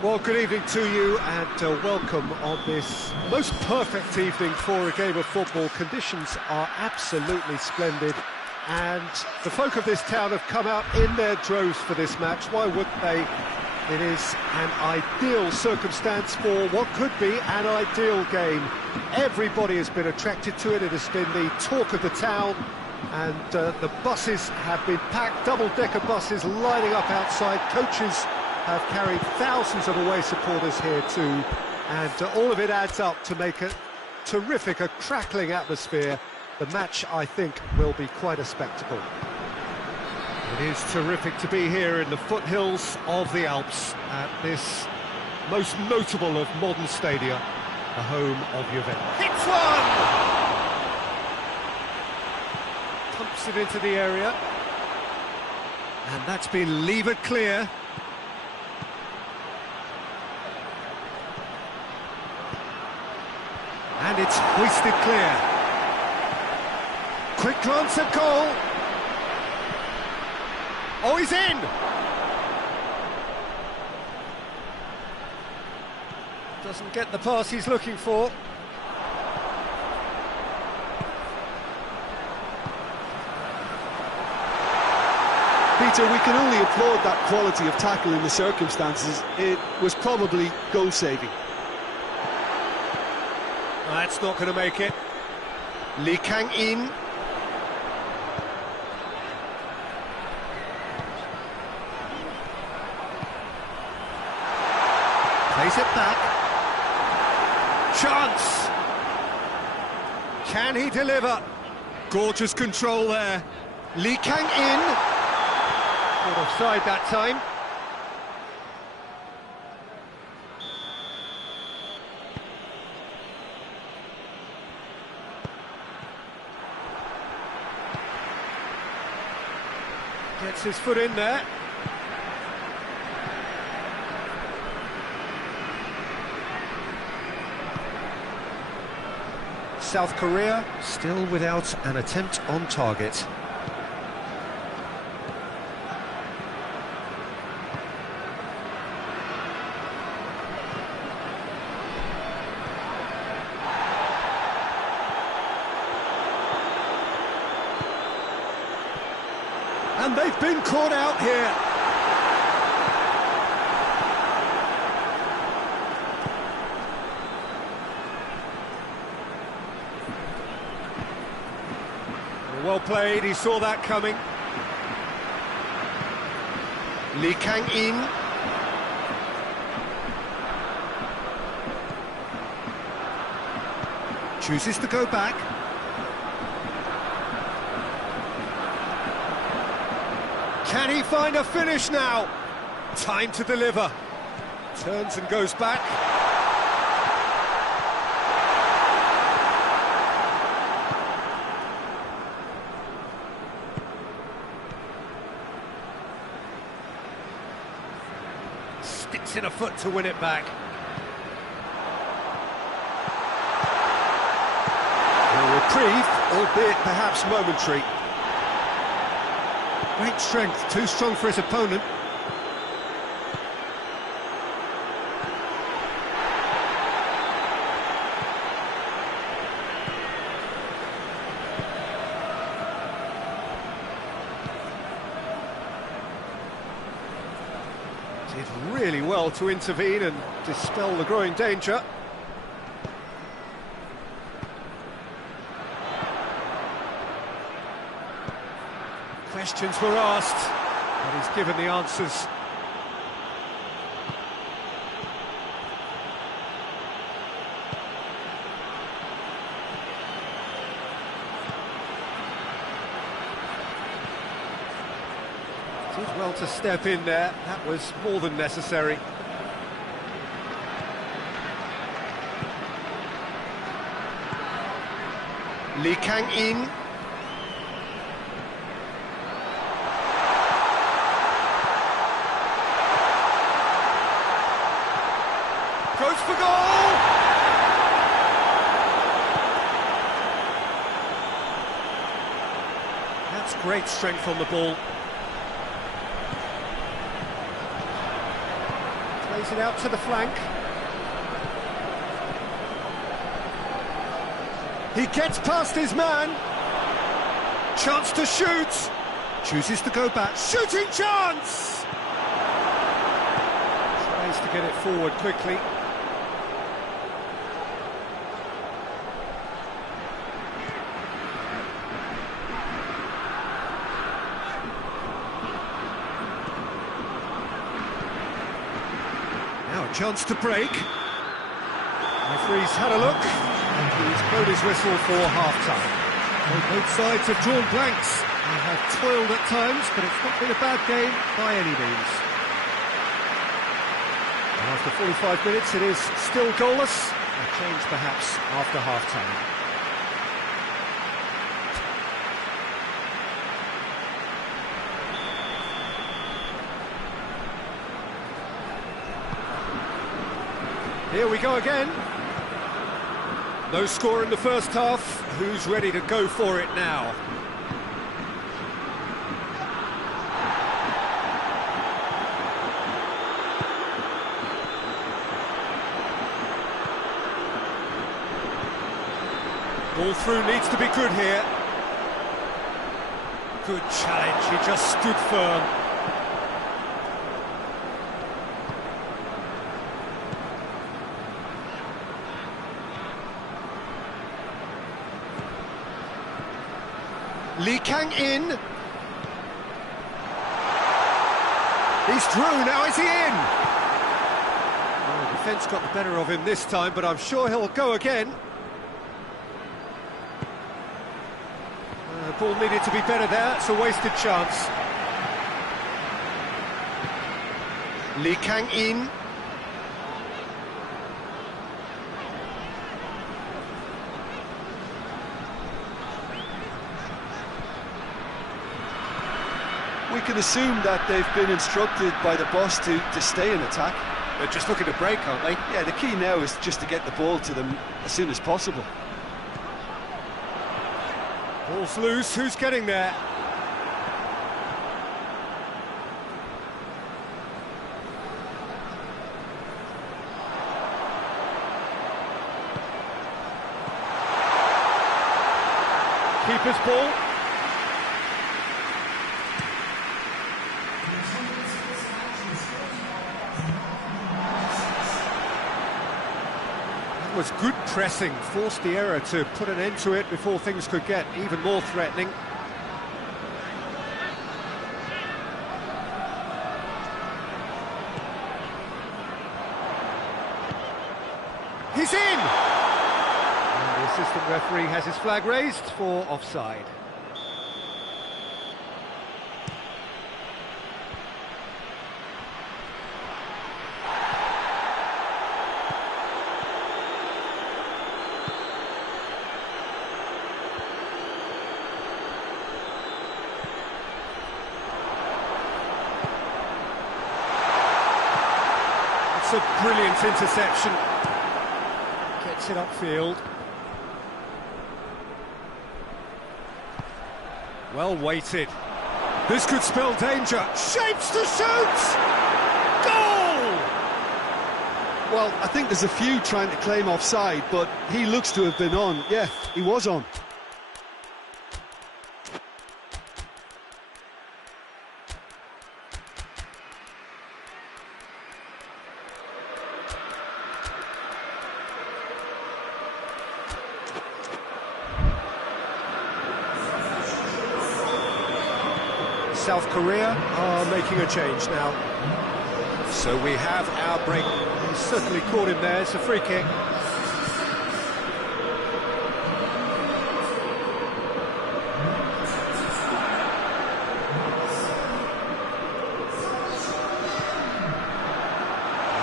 Well, good evening to you and welcome on this most perfect evening for a game of football. Conditions are absolutely splendid and the folk of this town have come out in their droves for this match. Why wouldn't they? It is an ideal circumstance for what could be an ideal game. Everybody has been attracted to it. It has been the talk of the town, and the buses have been packed, double-decker buses lining up outside. Coaches have carried thousands of away supporters here too, and all of it adds up to make a terrific, a crackling atmosphere. The match, I think, will be quite a spectacle. It is terrific to be here in the foothills of the Alps at this most notable of modern stadia, the home of Juventus. Hits one! Pumps it into the area, and that's been levered clear. And it's hoisted clear. Quick glance at goal. Oh, he's in! Doesn't get the pass he's looking for. Peter, we can only applaud that quality of tackle in the circumstances. It was probably goal-saving. That's not going to make it. Lee Kang-in. Plays it back. Chance! Can he deliver? Gorgeous control there. Lee Kang-in. Not offside that time. Gets his foot in there. South Korea still without an attempt on target. And they've been caught out here. Well played, he saw that coming. Lee Kang-in. Chooses to go back. Can he find a finish now? Time to deliver. Turns and goes back. Sticks in a foot to win it back. A reprieve, albeit perhaps momentary. Great strength, too strong for his opponent. Did really well to intervene and dispel the growing danger. Questions were asked, but he's given the answers. Did well to step in there, that was more than necessary. Lee Kang-in. Goes for goal! That's great strength on the ball. Plays it out to the flank. He gets past his man. Chance to shoot. Chooses to go back. Shooting chance! Tries to get it forward quickly. Now a chance to break. Referee's had a look, and he's blown his whistle for half-time. Well, both sides have drawn blanks. They have toiled at times, but it's not been a bad game by any means. And after 45 minutes, it is still goalless. A change perhaps after half-time. Here we go again. No score in the first half. Who's ready to go for it now? Ball through needs to be good here. Good challenge, he just stood firm. Lee Kang in. He's through, now is he in? Oh, the defence got the better of him this time, but I'm sure he'll go again. The ball needed to be better there, it's a wasted chance. Lee Kang in. We can assume that they've been instructed by the boss to stay in attack. They're just looking to break, aren't they? Yeah, the key now is just to get the ball to them as soon as possible. Ball's loose, who's getting there? Keeper's ball. Was good pressing, forced the error to put an end to it before things could get even more threatening. He's in! And the assistant referee has his flag raised for offside. It's a brilliant interception. Gets it upfield. Well weighted. This could spell danger. Shapes to shoot! Goal! Well, I think there's a few trying to claim offside, but he looks to have been on. Yeah, he was on. South Korea are making a change now. So we have our break. He's certainly caught him there, it's a free kick.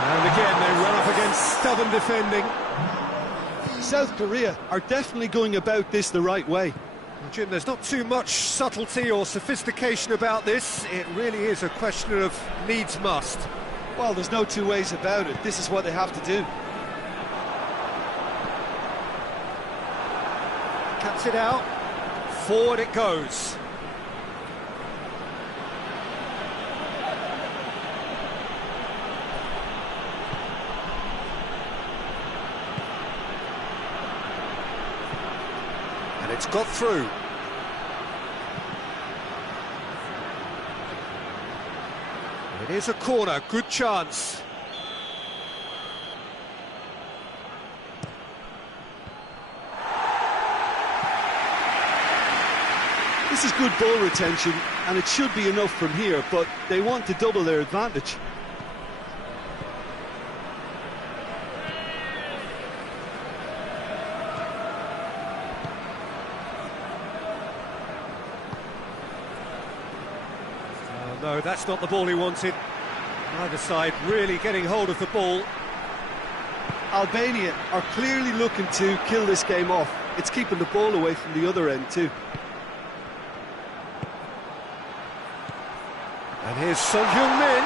And again they run up against stubborn defending. South Korea are definitely going about this the right way. Jim, there's not too much subtlety or sophistication about this. It really is a question of needs must. Well, there's no two ways about it. This is what they have to do. Cuts it out. Forward it goes. It's got through. It is a corner, good chance. This is good ball retention, and it should be enough from here, but they want to double their advantage. Oh, no, that's not the ball he wanted. Neither side really getting hold of the ball. Albania are clearly looking to kill this game off. It's keeping the ball away from the other end too. And here's Son Heung-min.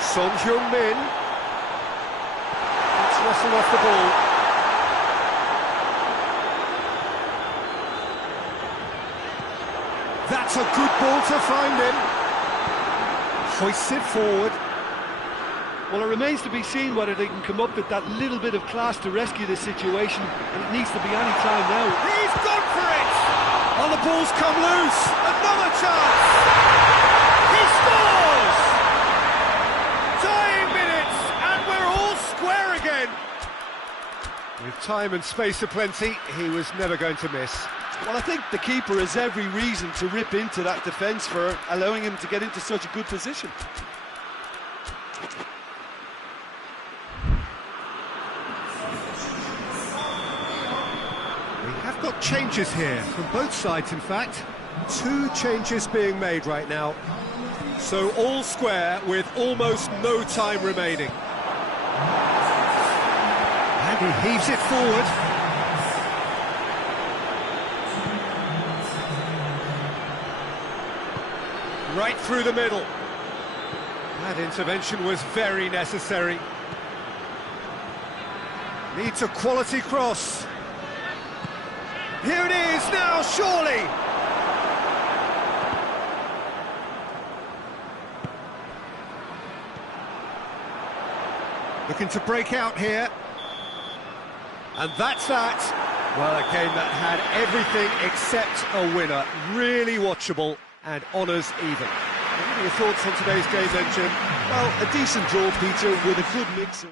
Son Heung-min. Let's wrestle off the ball. That's a good ball to find him. Hoists it forward. Well, it remains to be seen whether they can come up with that little bit of class to rescue this situation, and it needs to be any time now. He's gone for it! Oh, the ball's come loose! Another chance! He scores! Dying minutes, and we're all square again! With time and space aplenty, he was never going to miss. Well, I think the keeper has every reason to rip into that defence for allowing him to get into such a good position. Got changes here from both sides, in fact. 2 changes being made right now. So all square with almost no time remaining. And he heaves it forward. Right through the middle. That intervention was very necessary. Needs a quality cross. Here it is now, surely! Looking to break out here. And that's that. Well, a game that had everything except a winner. Really watchable and honours even. What are your thoughts on today's game then, Jim? Well, a decent draw, Peter, with a good mix of...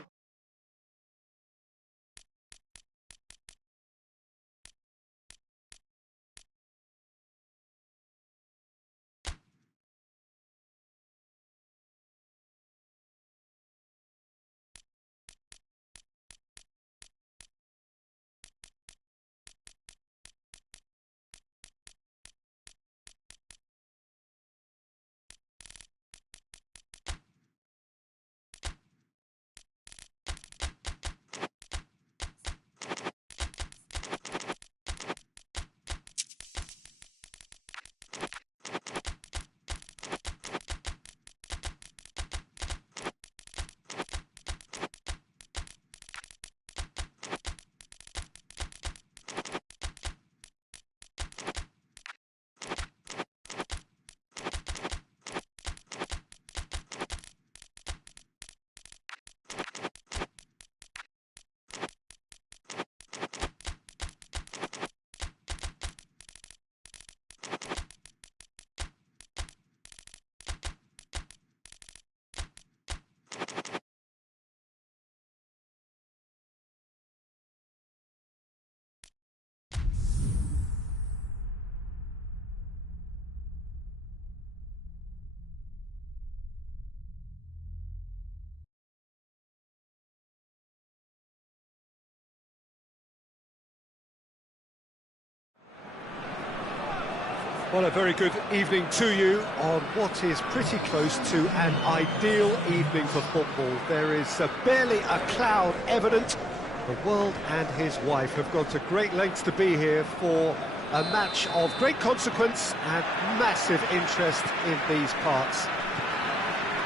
Well, a very good evening to you on what is pretty close to an ideal evening for football. There is barely a cloud evident. The world and his wife have gone to great lengths to be here for a match of great consequence and massive interest in these parts.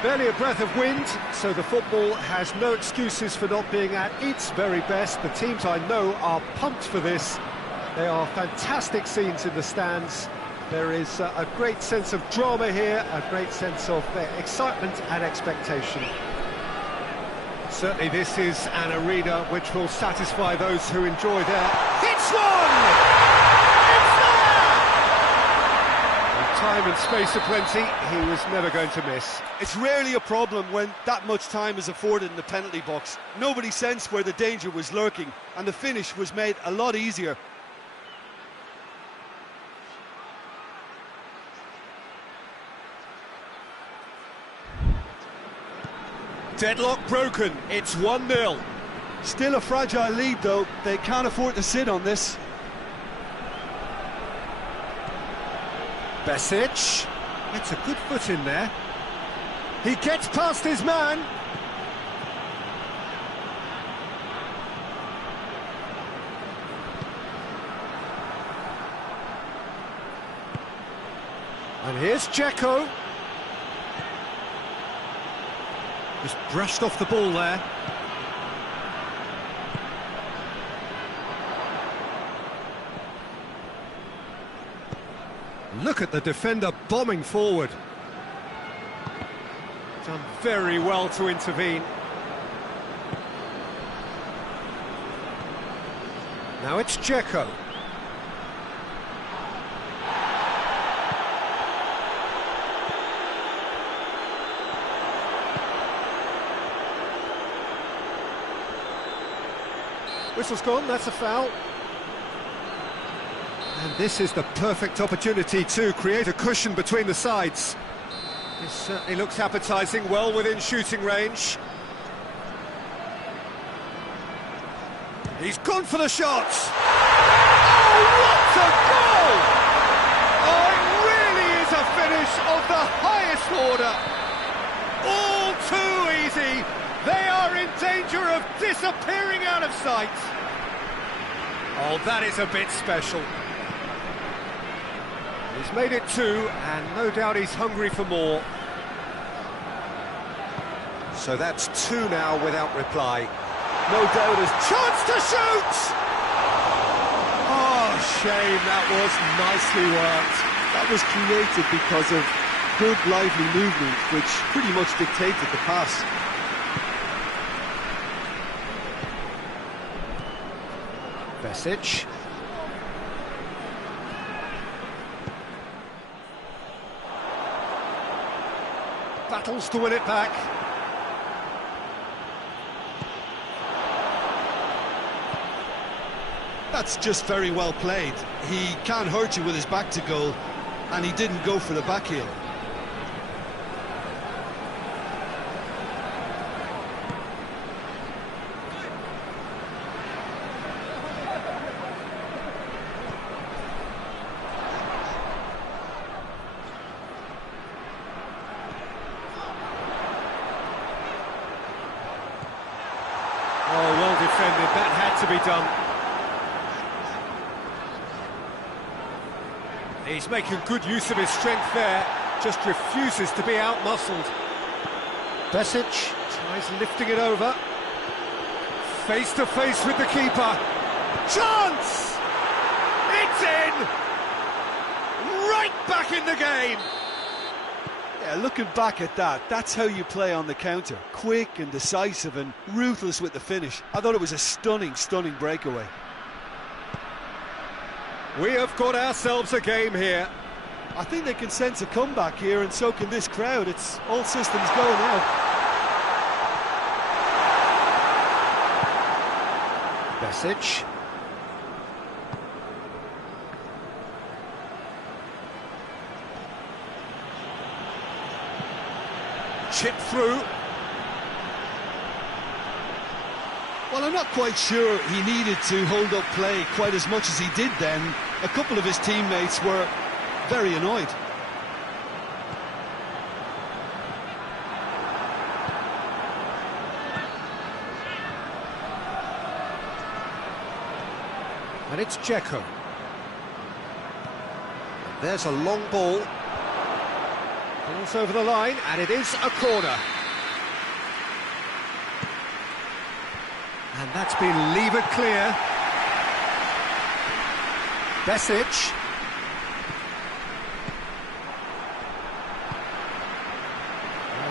Barely a breath of wind, so the football has no excuses for not being at its very best. The teams I know are pumped for this. They are fantastic scenes in the stands. There is a great sense of drama here, a great sense of excitement and expectation. Certainly this is an arena which will satisfy those who enjoy their... Hits one! It's there! With time and space aplenty, he was never going to miss. It's rarely a problem when that much time is afforded in the penalty box. Nobody sensed where the danger was lurking, and the finish was made a lot easier. Deadlock broken, it's 1-0. Still a fragile lead though, they can't afford to sit on this. Besic, it's a good foot in there. He gets past his man. And here's Dzeko. Just brushed off the ball there. Look at the defender bombing forward. Done very well to intervene. Now it's Dzeko. Whistle's gone, that's a foul. And this is the perfect opportunity to create a cushion between the sides. This certainly looks appetising, well within shooting range. He's gone for the shots! Oh, what a goal! Oh, it really is a finish of the highest order. All too easy. They are in danger of disappearing out of sight. Oh, that is a bit special. He's made it 2, and no doubt he's hungry for more. So that's 2 now without reply. No doubt a Chance to shoot! Oh, shame, that was nicely worked. that was created because of good lively movement, which pretty much dictated the pass. Besic. Battles to win it back. That's just very well played. He can't hurt you with his back to goal, and he didn't go for the back heel. Oh, well defended, that had to be done. He's making good use of his strength there, just refuses to be out-muscled. Besic tries lifting it over. Face to face with the keeper. Chance! It's in! Right back in the game! Yeah, looking back at that, that's how you play on the counter. Quick and decisive and ruthless with the finish. I thought it was a stunning, stunning breakaway. We have got ourselves a game here. I think they can sense a comeback here, and so can this crowd. It's all systems go now. Besic. Chip through. Well, I'm not quite sure he needed to hold up play quite as much as he did then. A couple of his teammates were very annoyed. And it's Dzeko. There's a long ball. Balls over the line, and it is a corner. And that's been levered clear. Besic.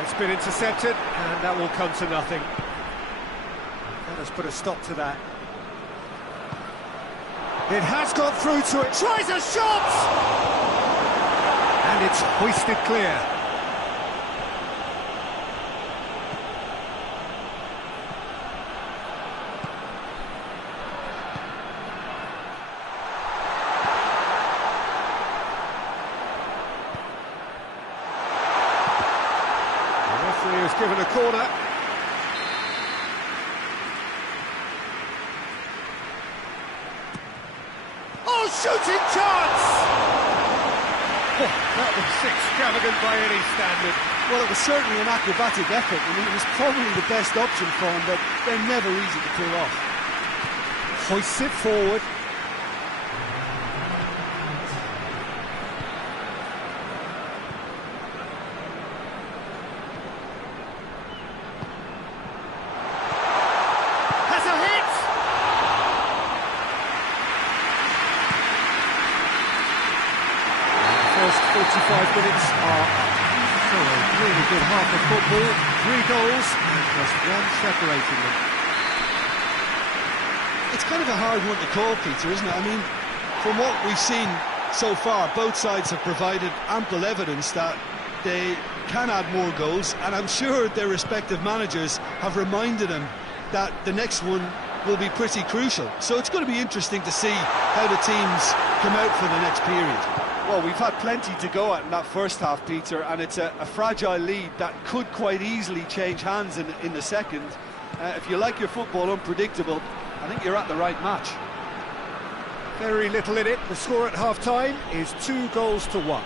It's been intercepted, and that will come to nothing. Let us put a stop to that. It has got through to it, tries a shot! And it's hoisted clear. The referee has given a corner. Shooting chance! Oh, that was extravagant by any standard. Well, it was certainly an acrobatic effort. I mean, it was probably the best option for him, but they're never easy to pull off. Hoists it forward. Has a hit! 45 minutes are up. So a really good half of football, 3 goals and just one separating them. It's kind of a hard one to call, Peter, isn't it? I mean, from what we've seen so far, both sides have provided ample evidence that they can add more goals, and I'm sure their respective managers have reminded them that the next one will be pretty crucial. So it's going to be interesting to see how the teams come out for the next period. Well, we've had plenty to go at in that first half, Peter, and it's a fragile lead that could quite easily change hands in the second. If you like your football unpredictable, I think you're at the right match. Very little in it. The score at half-time is 2-1.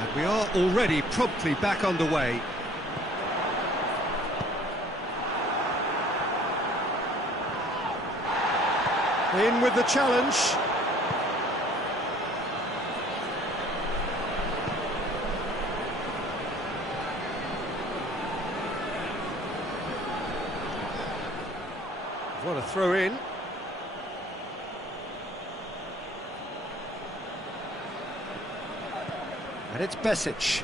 And we are already promptly back underway. In with the challenge. What a throw in. And it's Besic.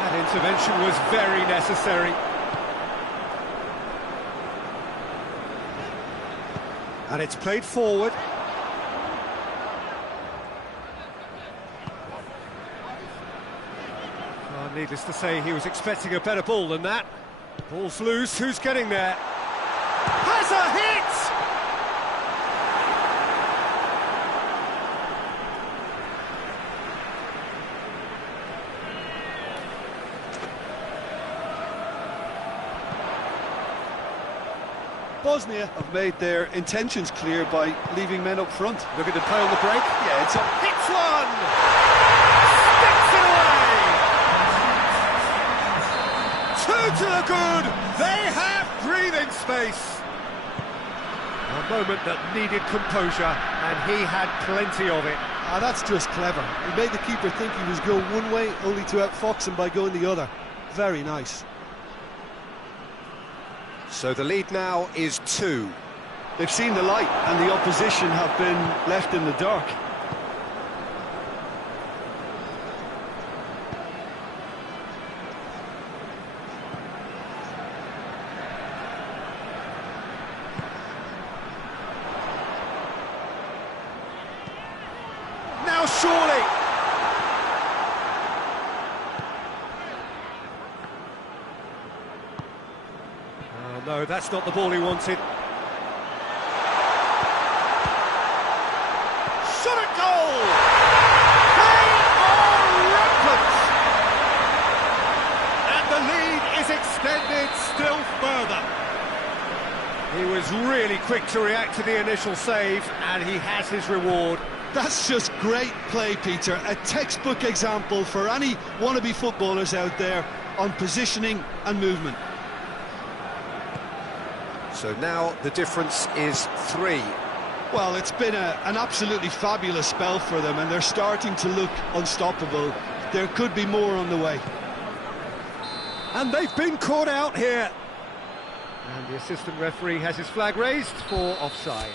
That intervention was very necessary. And it's played forward. Oh, needless to say, he was expecting a better ball than that. Ball's loose, who's getting there? Has a hit! Bosnia have made their intentions clear by leaving men up front. Look at the play on the break. Yeah, it's a... Hits one! Sticks it away! 2 to the good! They have breathing space! A moment that needed composure, and he had plenty of it. Ah, that's just clever. He made the keeper think he was going one way, only to outfox him by going the other. Very nice. So the lead now is 2. They've seen the light, and the opposition have been left in the dark. Now surely! No, that's not the ball he wanted. Shot at goal! They are rampant! And the lead is extended still further. He was really quick to react to the initial save, and he has his reward. That's just great play, Peter. A textbook example for any wannabe footballers out there on positioning and movement. So now the difference is 3. Well, it's been an absolutely fabulous spell for them, and they're starting to look unstoppable. There could be more on the way. And they've been caught out here. And the assistant referee has his flag raised for offside.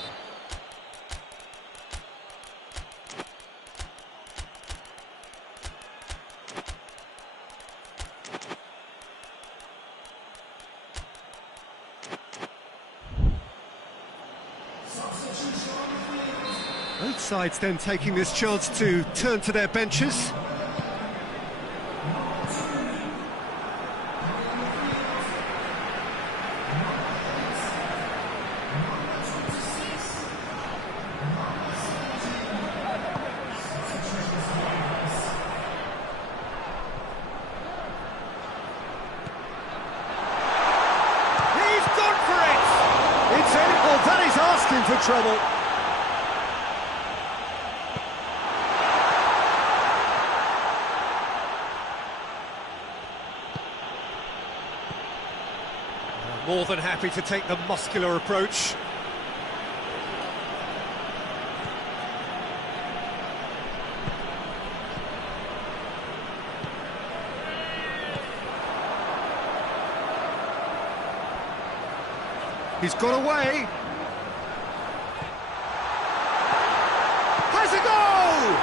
sides then taking this chance to turn to their benches. For trouble. More than happy to take the muscular approach. He's got away. Has a goal!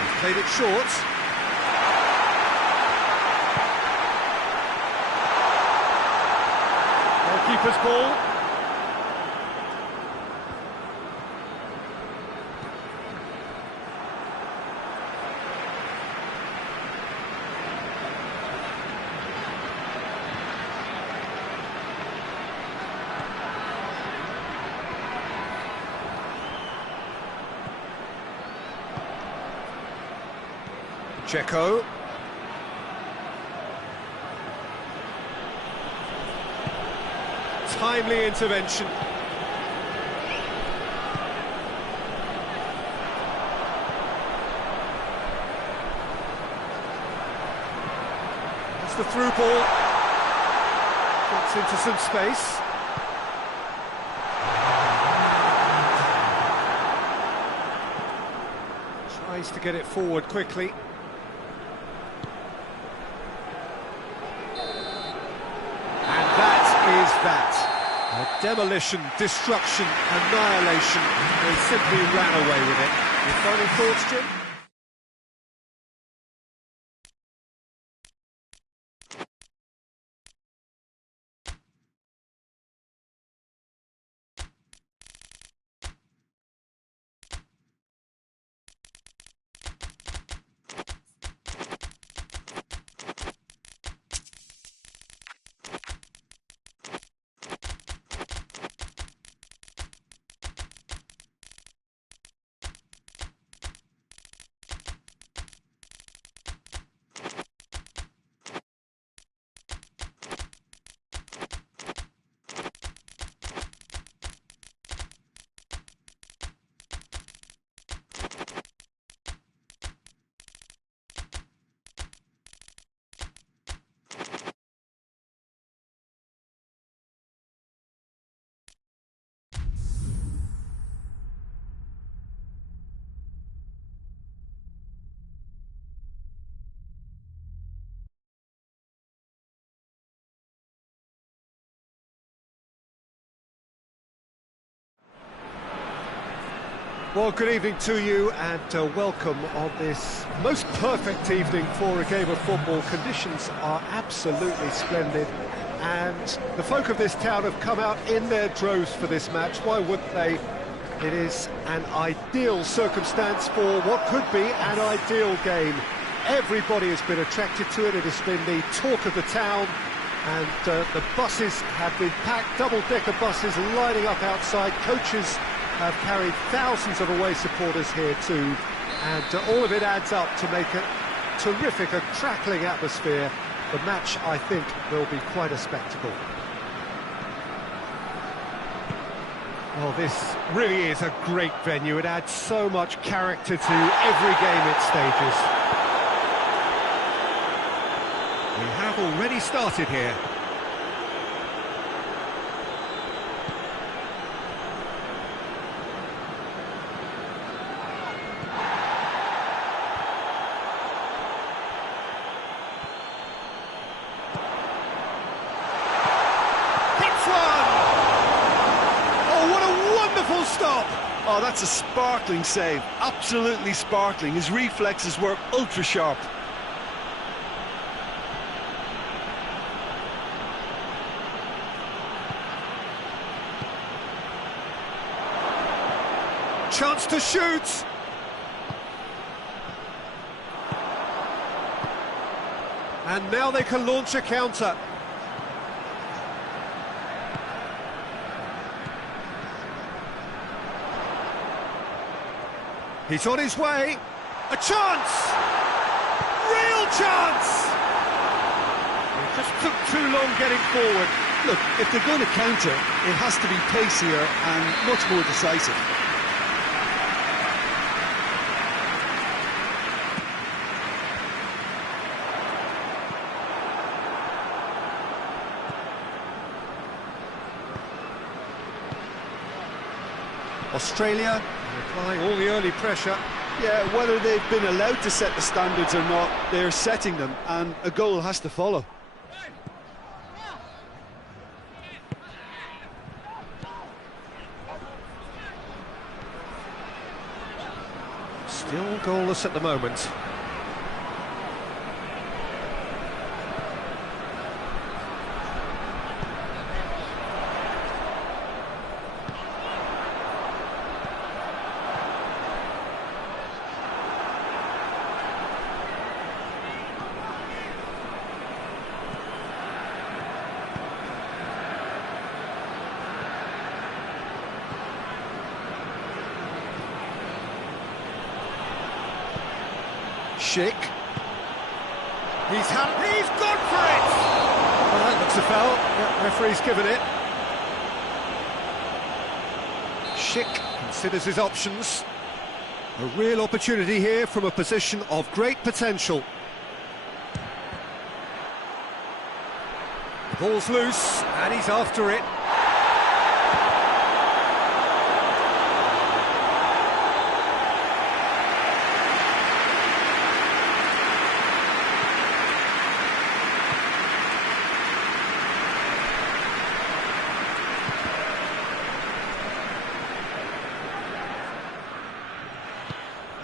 He's played it short. Goalkeeper's ball. Checo. Timely intervention. That's the through ball. Gets into some space. Tries to get it forward quickly. Is that a demolition, destruction, annihilation? They simply ran away with it. Your final thoughts, Jim? Well, good evening to you and welcome on this most perfect evening for a game of football. Conditions are absolutely splendid and the folk of this town have come out in their droves for this match. Why wouldn't they? It is an ideal circumstance for what could be an ideal game. Everybody has been attracted to it. It has been the talk of the town and the buses have been packed, double-decker buses lining up outside. Coaches have carried thousands of away supporters here too, and all of it adds up to make a terrific, a crackling atmosphere. The match, I think, will be quite a spectacle. Well, this really is a great venue. It adds so much character to every game it stages. We have already started here. Stop! Oh, that's a sparkling save, absolutely sparkling. His reflexes were ultra sharp. chance to shoot. And now they can launch a counter. He's on his way. A chance! Real chance! It just took too long getting forward. Look, if they're going to counter, it has to be pacier and much more decisive. Australia applying all the early pressure. Yeah, whether they've been allowed to set the standards or not, they're setting them, and a goal has to follow. Still goalless at the moment. Schick. He's gone for it! Well, that looks a foul. Yeah, referee's given it. Schick considers his options. A real opportunity here from a position of great potential. The ball's loose, and he's after it.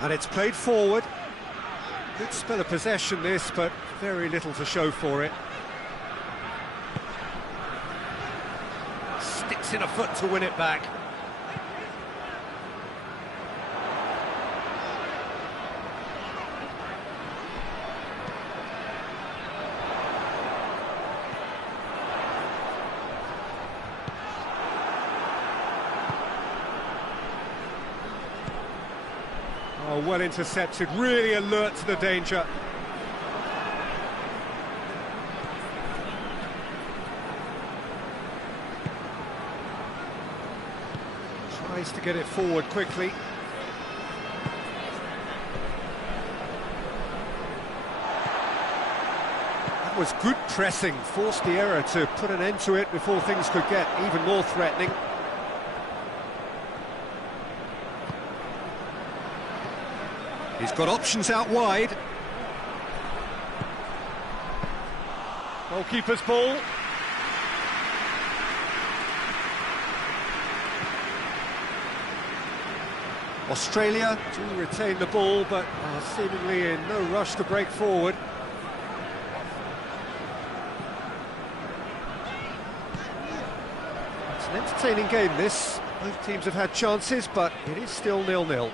And it's played forward. Good spell of possession this, but very little to show for it. Sticks in a foot to win it back. Oh, well intercepted, really alert to the danger. Tries to get it forward quickly. That was good pressing, forced the error to put an end to it before things could get even more threatening. He's got options out wide. Goalkeeper's ball. Australia do retain the ball, but are seemingly in no rush to break forward. It's an entertaining game, this. Both teams have had chances, but it is still 0-0.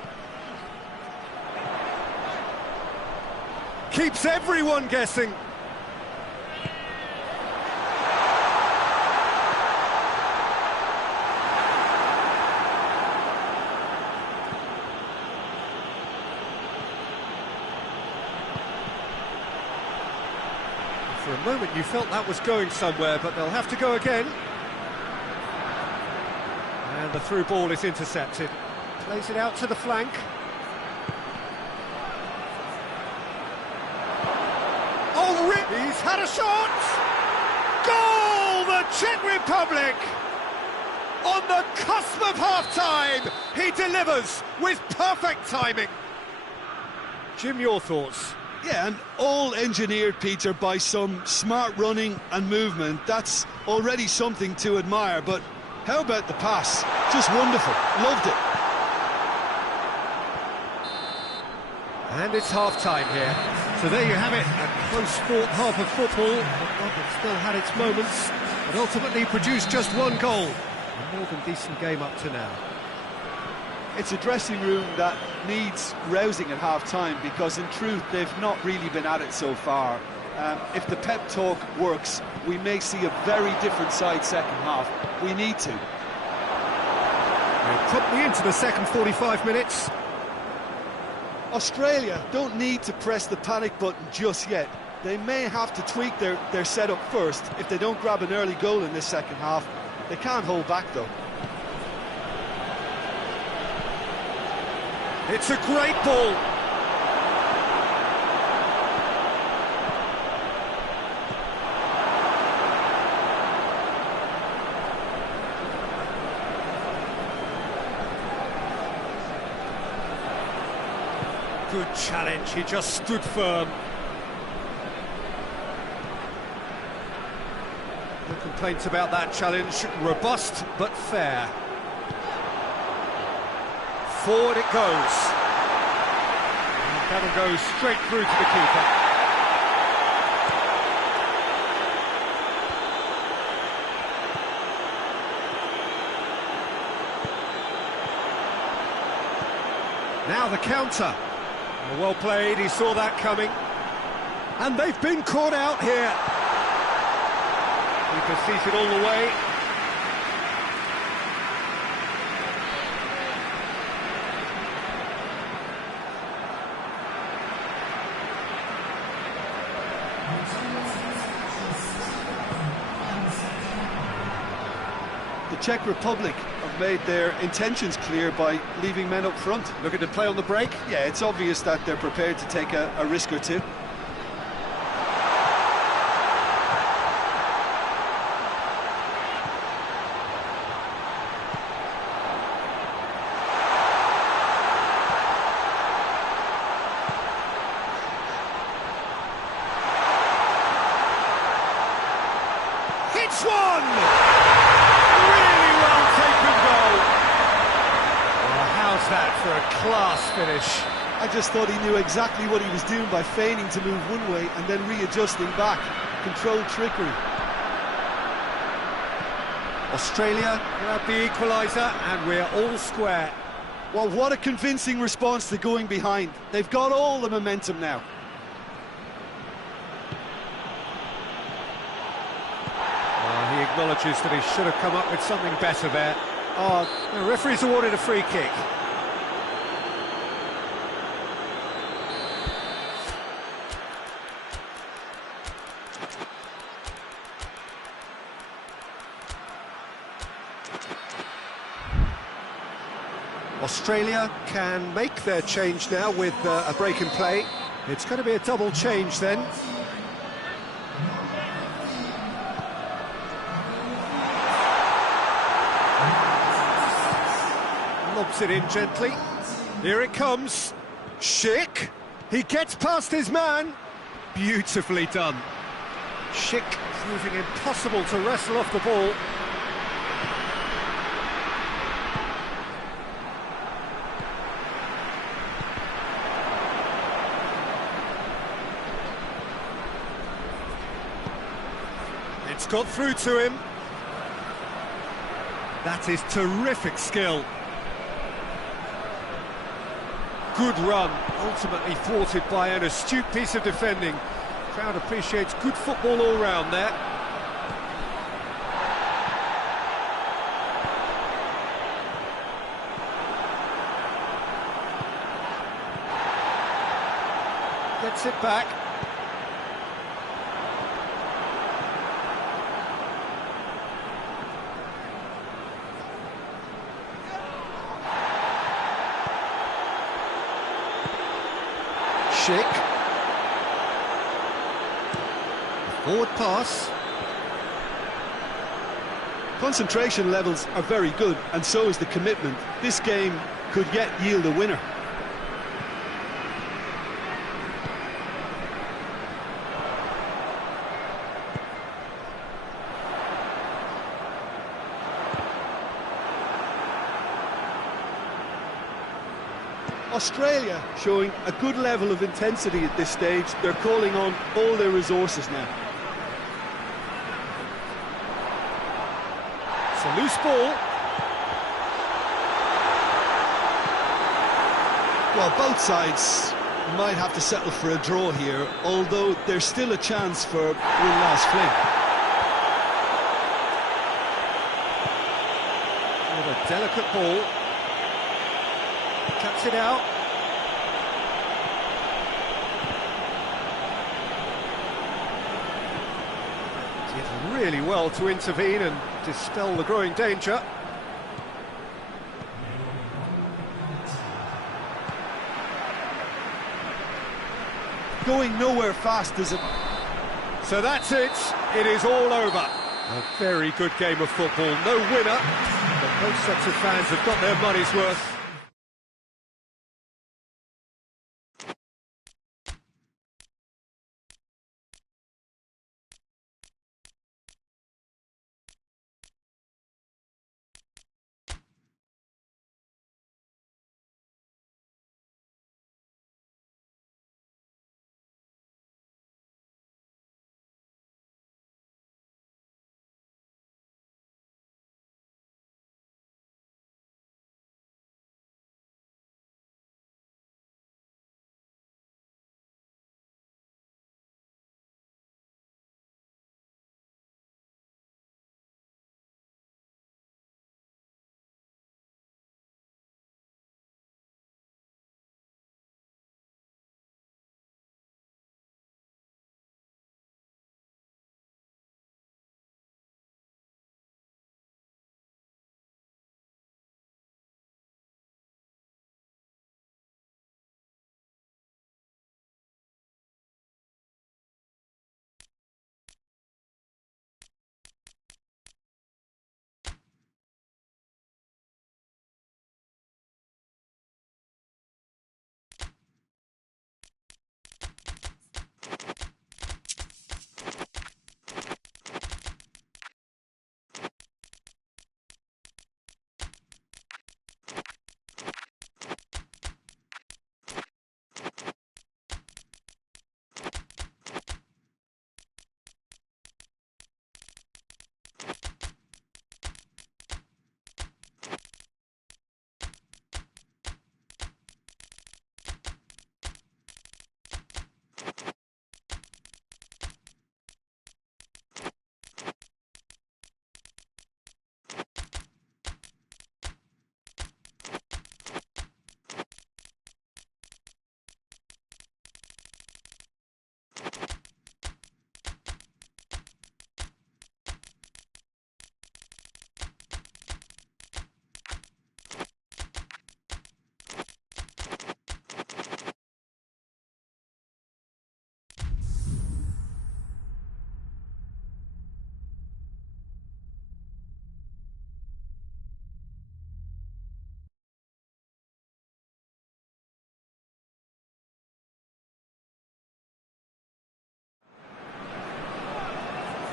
Keeps everyone guessing. For a moment you felt that was going somewhere, but they'll have to go again. And the through ball is intercepted. Plays it out to the flank. He's had a shot! Goal! The Czech Republic! On the cusp of half-time, he delivers with perfect timing. Jim, your thoughts? Yeah, and all engineered, Peter, by some smart running and movement. That's already something to admire, but how about the pass? Just wonderful. Loved it. And it's half-time here. So there you have it, a close-fought half of football, but one that still had its moments, but ultimately produced just one goal. A more than decent game up to now. It's a dressing room that needs rousing at half-time, because in truth they've not really been at it so far. If the pep talk works, we may see a very different side second half. We need to. We're promptly into the second 45 minutes. Australia don't need to press the panic button just yet. They may have to tweak their setup first if they don't grab an early goal in this second half. They can't hold back though. It's a great ball. Good challenge, he just stood firm. No complaints about that challenge, robust but fair. Forward it goes. And that'll go straight through to the keeper. Now the counter. Well played, he saw that coming. And they've been caught out here. Keeper sees it all the way. The Czech Republic have made their intentions clear by leaving men up front. Looking to play on the break. Yeah, it's obvious that they're prepared to take a risk or two. It's one! That for a class finish. I just thought he knew exactly what he was doing by feigning to move one way and then readjusting back. Controlled trickery. Australia grab the equaliser and we're all square. Well, what a convincing response to going behind. They've got all the momentum now. He acknowledges that he should have come up with something better there. Oh, the referee's awarded a free kick. Australia can make their change now with a break in play. It's going to be a double change then. Lobs it in gently. Here it comes. Schick. He gets past his man. Beautifully done. Schick proving impossible to wrestle off the ball. It's got through to him. That is terrific skill. Good run, ultimately thwarted by an astute piece of defending. Crowd appreciates good football all round there. Gets it back. Schick. Forward pass. Concentration levels are very good, and so is the commitment. This game could yet yield a winner. Australia showing a good level of intensity at this stage. They're calling on all their resources now. It's a loose ball. Well, both sides might have to settle for a draw here, although there's still a chance for win-loss fling. With a delicate ball. Cuts it out. Did really well to intervene and dispel the growing danger. Going nowhere fast, is it? So that's it. It is all over. A very good game of football. No winner, but both sets of fans have got their money's worth.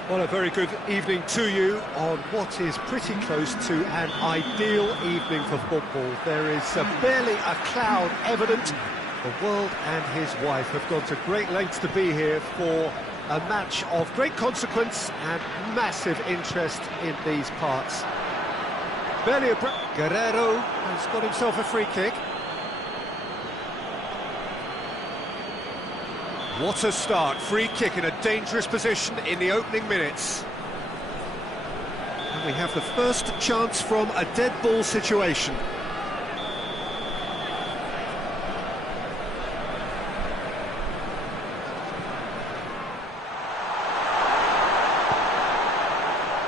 Well, a very good evening to you on what is pretty close to an ideal evening for football. There is barely a cloud evident. The world and his wife have gone to great lengths to be here for a match of great consequence and massive interest in these parts. Barely a Guerrero has got himself a free kick. What a start, free kick in a dangerous position in the opening minutes. And we have the first chance from a dead ball situation.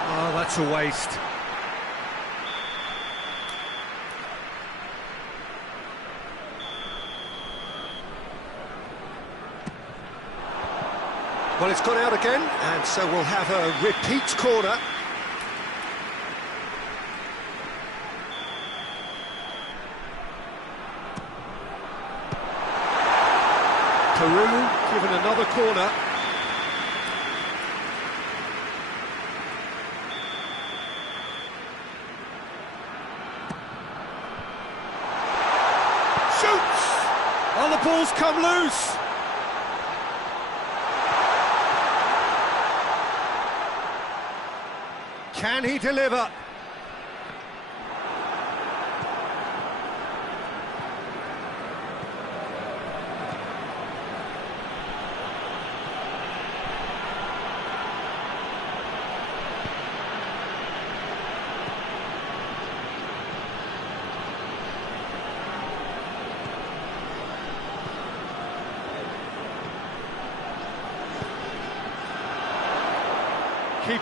Oh, that's a waste. Well, it's gone out again, and so we'll have a repeat corner. Peru given another corner. Shoots! Oh, the ball's come loose. Can he deliver?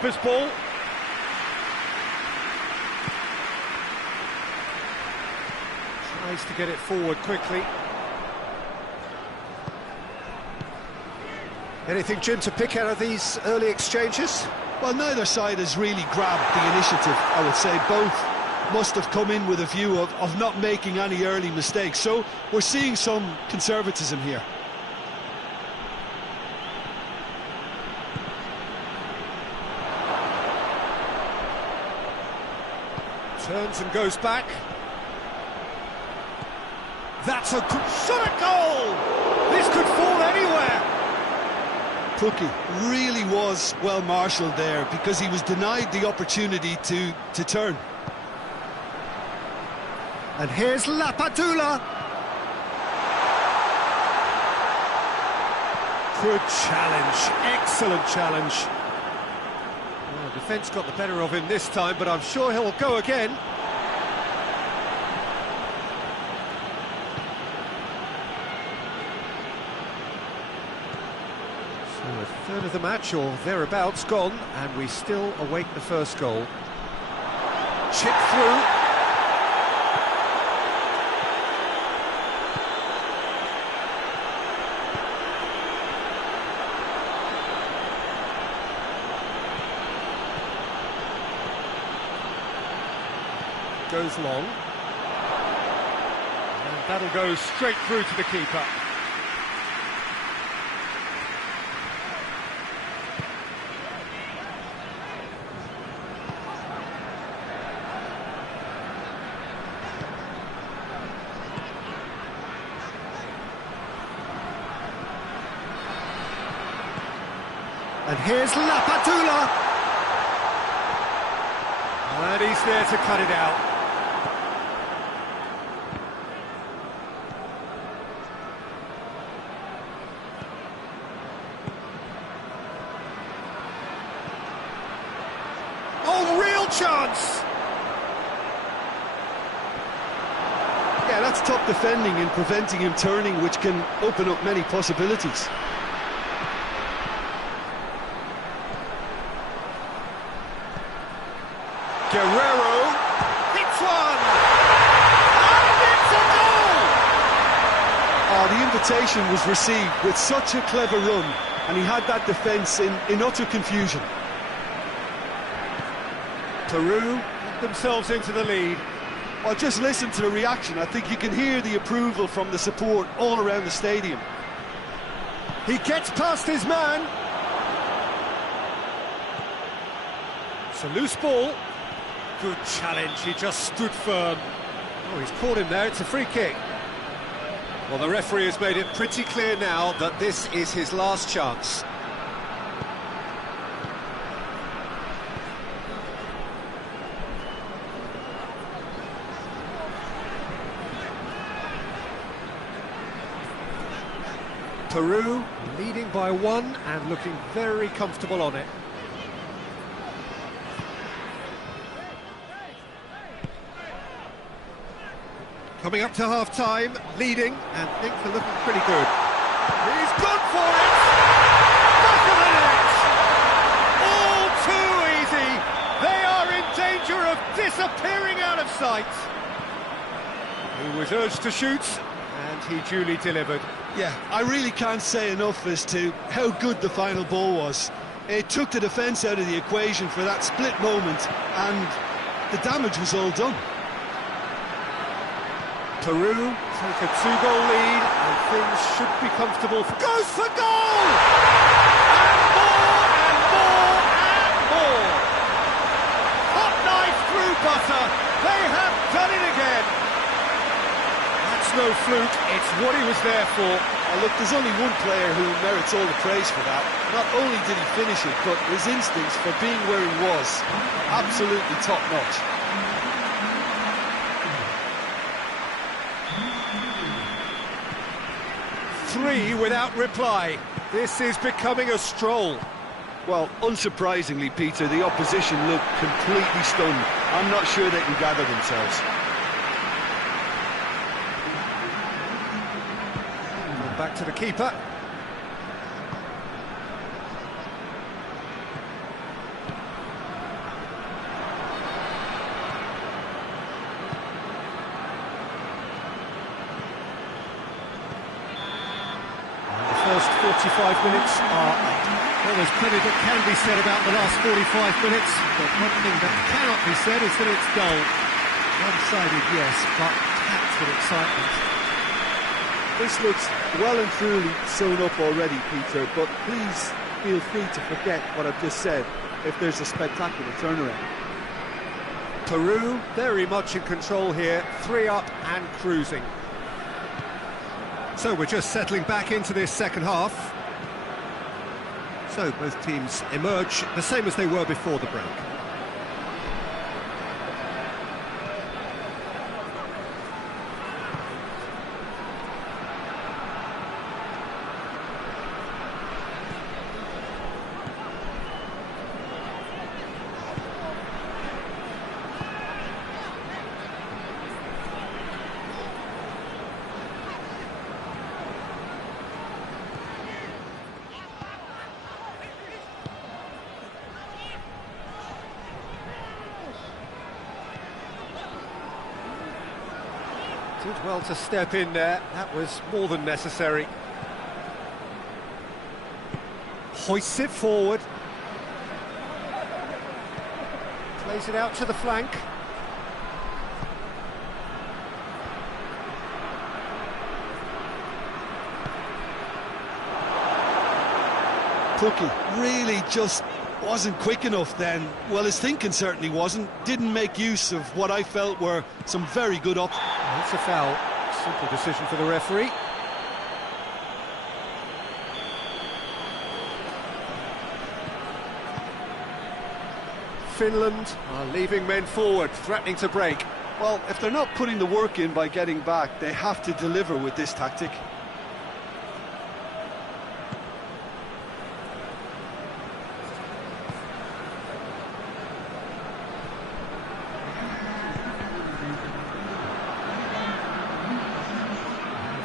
keeper's ball. Tries to get it forward quickly. Anything, Jim, to pick out of these early exchanges? Well, neither side has really grabbed the initiative, I would say. Both must have come in with a view of not making any early mistakes. So we're seeing some conservatism here. Turns and goes back. That's a good shot at goal! This could fall anywhere! Cookie really was well marshalled there because he was denied the opportunity to turn. And here's Lapadula. Good challenge, excellent challenge. Well, the defence got the better of him this time, but I'm sure he'll go again. So a third of the match, or thereabouts, gone, and we still await the first goal. Chip through. Goes long, and that'll go straight through to the keeper. And here's Lapadula, and he's there to cut it out. Oh, real chance! Yeah, that's top defending and preventing him turning, which can open up many possibilities. Guerrero hits one! And it's a goal! Oh, the invitation was received with such a clever run, and he had that defence in utter confusion. Peru put themselves into the lead. Well, just listen to the reaction. I think you can hear the approval from the support all around the stadium. He gets past his man. It's a loose ball. Good challenge, he just stood firm. Oh, he's caught him there, it's a free kick. Well, the referee has made it pretty clear now that this is his last chance. Peru leading by one and looking very comfortable on it. Coming up to half-time, leading, and things are looking pretty good. He's gone for it! Back of the net! All too easy! They are in danger of disappearing out of sight! He was urged to shoot, and he duly delivered. Yeah, I really can't say enough as to how good the final ball was. It took the defence out of the equation for that split moment, and the damage was all done. Peru take a two-goal lead, and things should be comfortable. Goes for goal! And more, and more, and more! Hot knife through butter. They have done it again. That's no fluke, it's what he was there for. Look, there's only one player who merits all the praise for that. Not only did he finish it, but his instincts for being where he was, absolutely top-notch. Three without reply. This is becoming a stroll. Well, unsurprisingly, Peter, the opposition look completely stunned. I'm not sure they can gather themselves. Back to the keeper. first 45 minutes are up. Well, there's plenty that can be said about the last 45 minutes, but one thing that cannot be said is that it's dull. One-sided, yes, but packed with excitement. This looks well and truly sewn up already, Peter, but please feel free to forget what I've just said if there's a spectacular turnaround. Peru very much in control here, 3 up and cruising. So we're just settling back into this second half. So both teams emerge the same as they were before the break. Did well to step in there, that was more than necessary. Hoists it forward. Plays it out to the flank. Cookie really just wasn't quick enough then. Well, his thinking certainly wasn't. Didn't make use of what I felt were some very good options. That's a foul. Simple decision for the referee. Finland are leaving men forward, threatening to break. Well, if they're not putting the work in by getting back, they have to deliver with this tactic.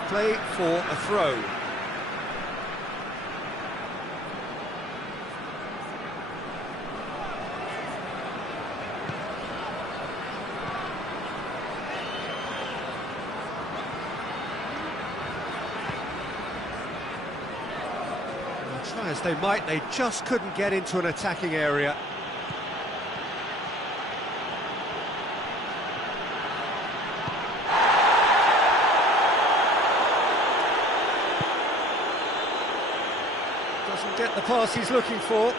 Play for a throw. Try as they might, they just couldn't get into an attacking area. Doesn't get the pass he's looking for.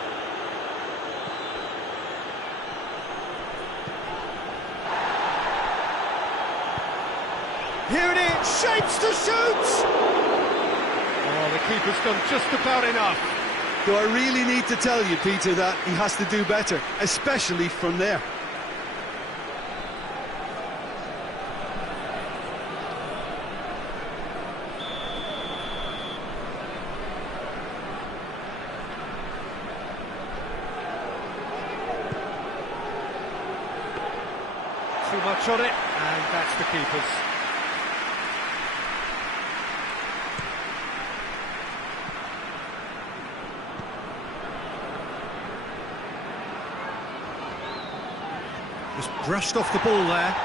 Here it is, shapes to shoot! Oh, the keeper's done just about enough. Do I really need to tell you, Peter, that he has to do better, especially from there? Too much on it, and that's the keeper's. Just brushed off the ball there.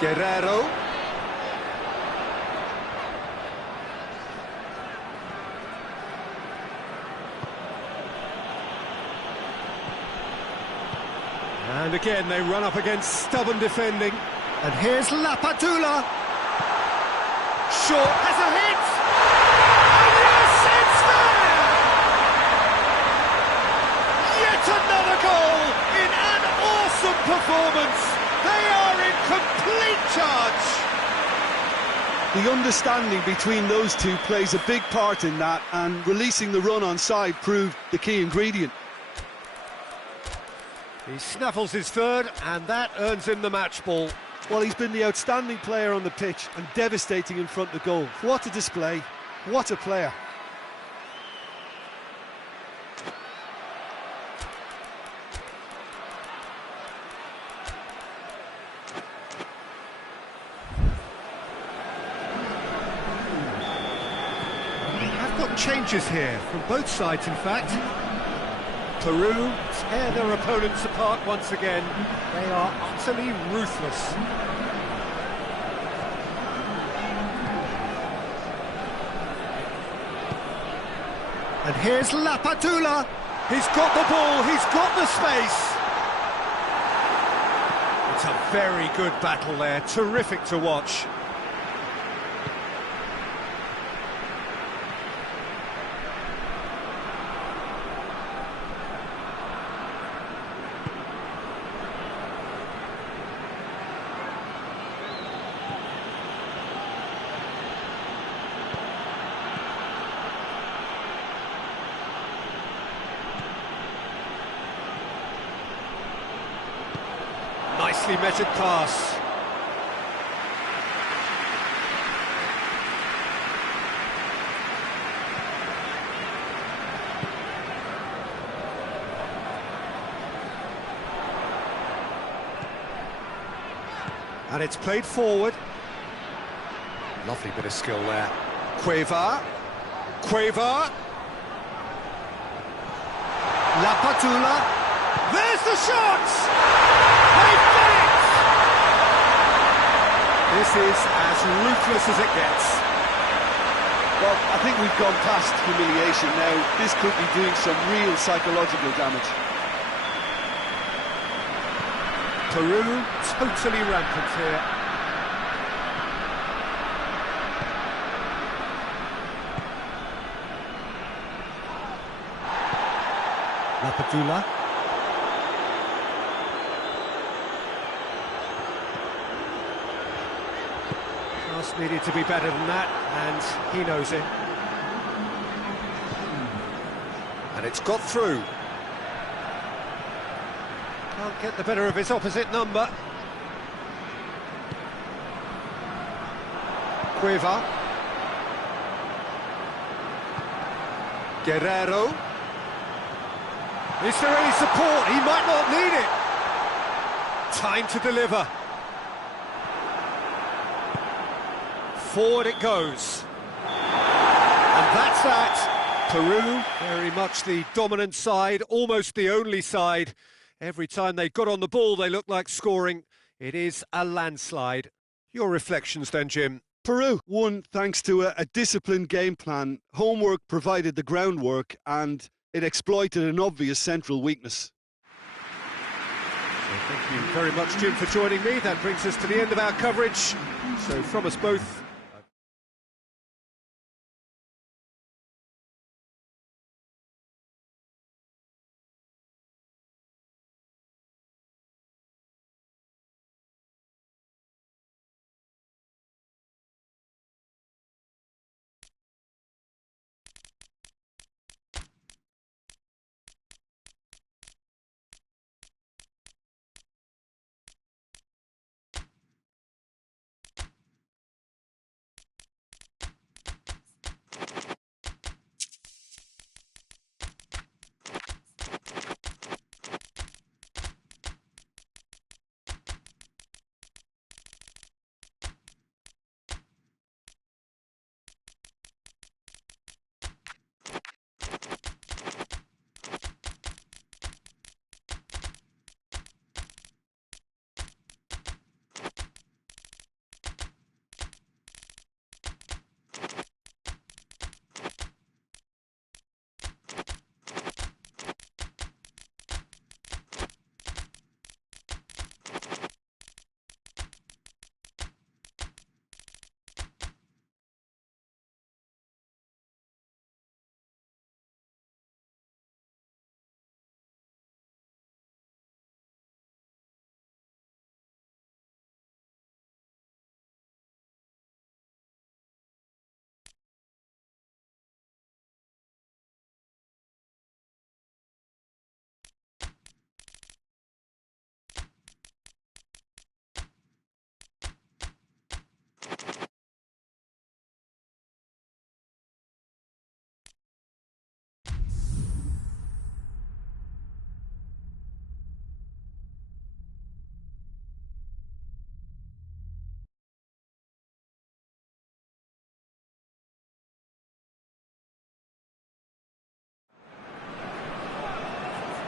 Guerrero. And again they run up against stubborn defending. And here's Lapadula. Short has a hit. And yes, it's there! Yet another goal in an awesome performance. They are in complete charge. The understanding between those two plays a big part in that, and releasing the run on side proved the key ingredient. He snaffles his third, and that earns him the match ball. Well, he's been the outstanding player on the pitch and devastating in front of the goal. What a display, what a player. I've got changes here from both sides, in fact. Peru tear their opponents apart once again. They are utterly ruthless. And here's Lapadula. He's got the ball, he's got the space. It's a very good battle there, terrific to watch. Nicely measured pass. And it's played forward. Lovely bit of skill there. Cueva. Lapadula. There's the shot! They've done it! This is as ruthless as it gets. Well, I think we've gone past humiliation now. This could be doing some real psychological damage. Peru totally rampant here. Lapadula. Pass needed to be better than that, and he knows it. And it's got through. Can't get the better of his opposite number. Cueva. Guerrero. Is there any support? He might not need it. Time to deliver. Forward it goes. And that's that. Peru, very much the dominant side, almost the only side. Every time they got on the ball, they looked like scoring. It is a landslide. Your reflections then, Jim? Peru won thanks to a disciplined game plan. Homework provided the groundwork and it exploited an obvious central weakness. So thank you very much, Jim, for joining me. That brings us to the end of our coverage. So from us both,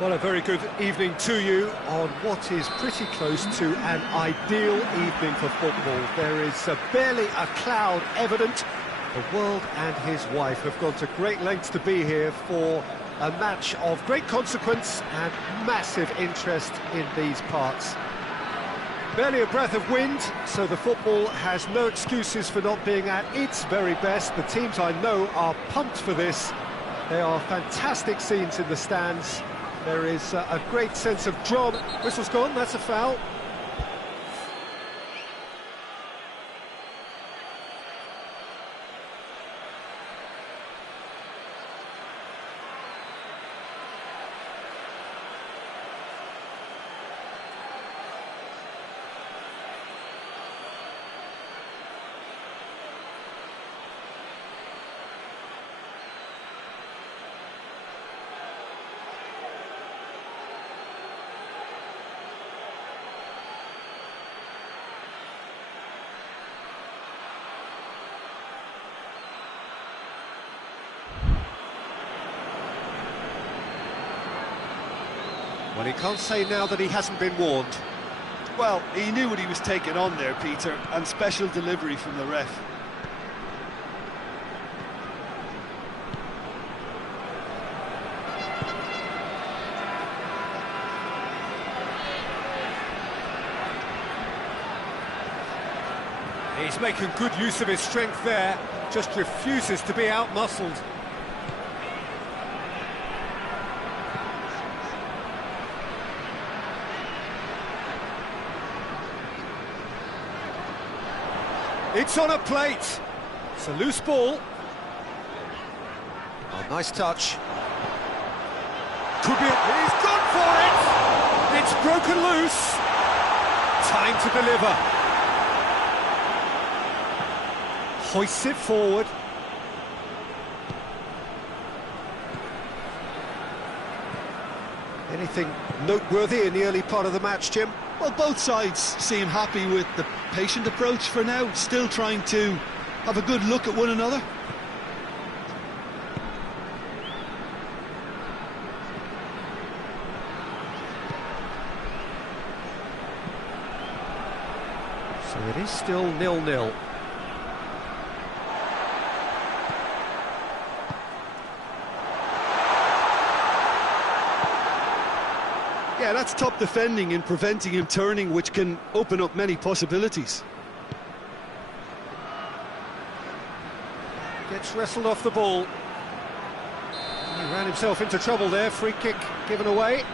Well, a very good evening to you on what is pretty close to an ideal evening for football. There is barely a cloud evident. The world and his wife have gone to great lengths to be here for a match of great consequence and massive interest in these parts. Barely a breath of wind, so the football has no excuses for not being at its very best. The teams I know are pumped for this. They are fantastic scenes in the stands. There is a great sense of drama. Whistle's gone, that's a foul. Well, he can't say now that he hasn't been warned. Well, he knew what he was taking on there, Peter, and special delivery from the ref. He's making good use of his strength there, just refuses to be out-muscled. It's on a plate. It's a loose ball. Oh, nice touch. Could be. He's gone for it. It's broken loose. Time to deliver. Hoists it forward. Anything noteworthy in the early part of the match, Jim? Well, both sides seem happy with the patient approach for now, still trying to have a good look at one another. So it is still 0-0. Yeah, that's top defending in preventing him turning, which can open up many possibilities. Gets wrestled off the ball. He ran himself into trouble there. Free kick given away.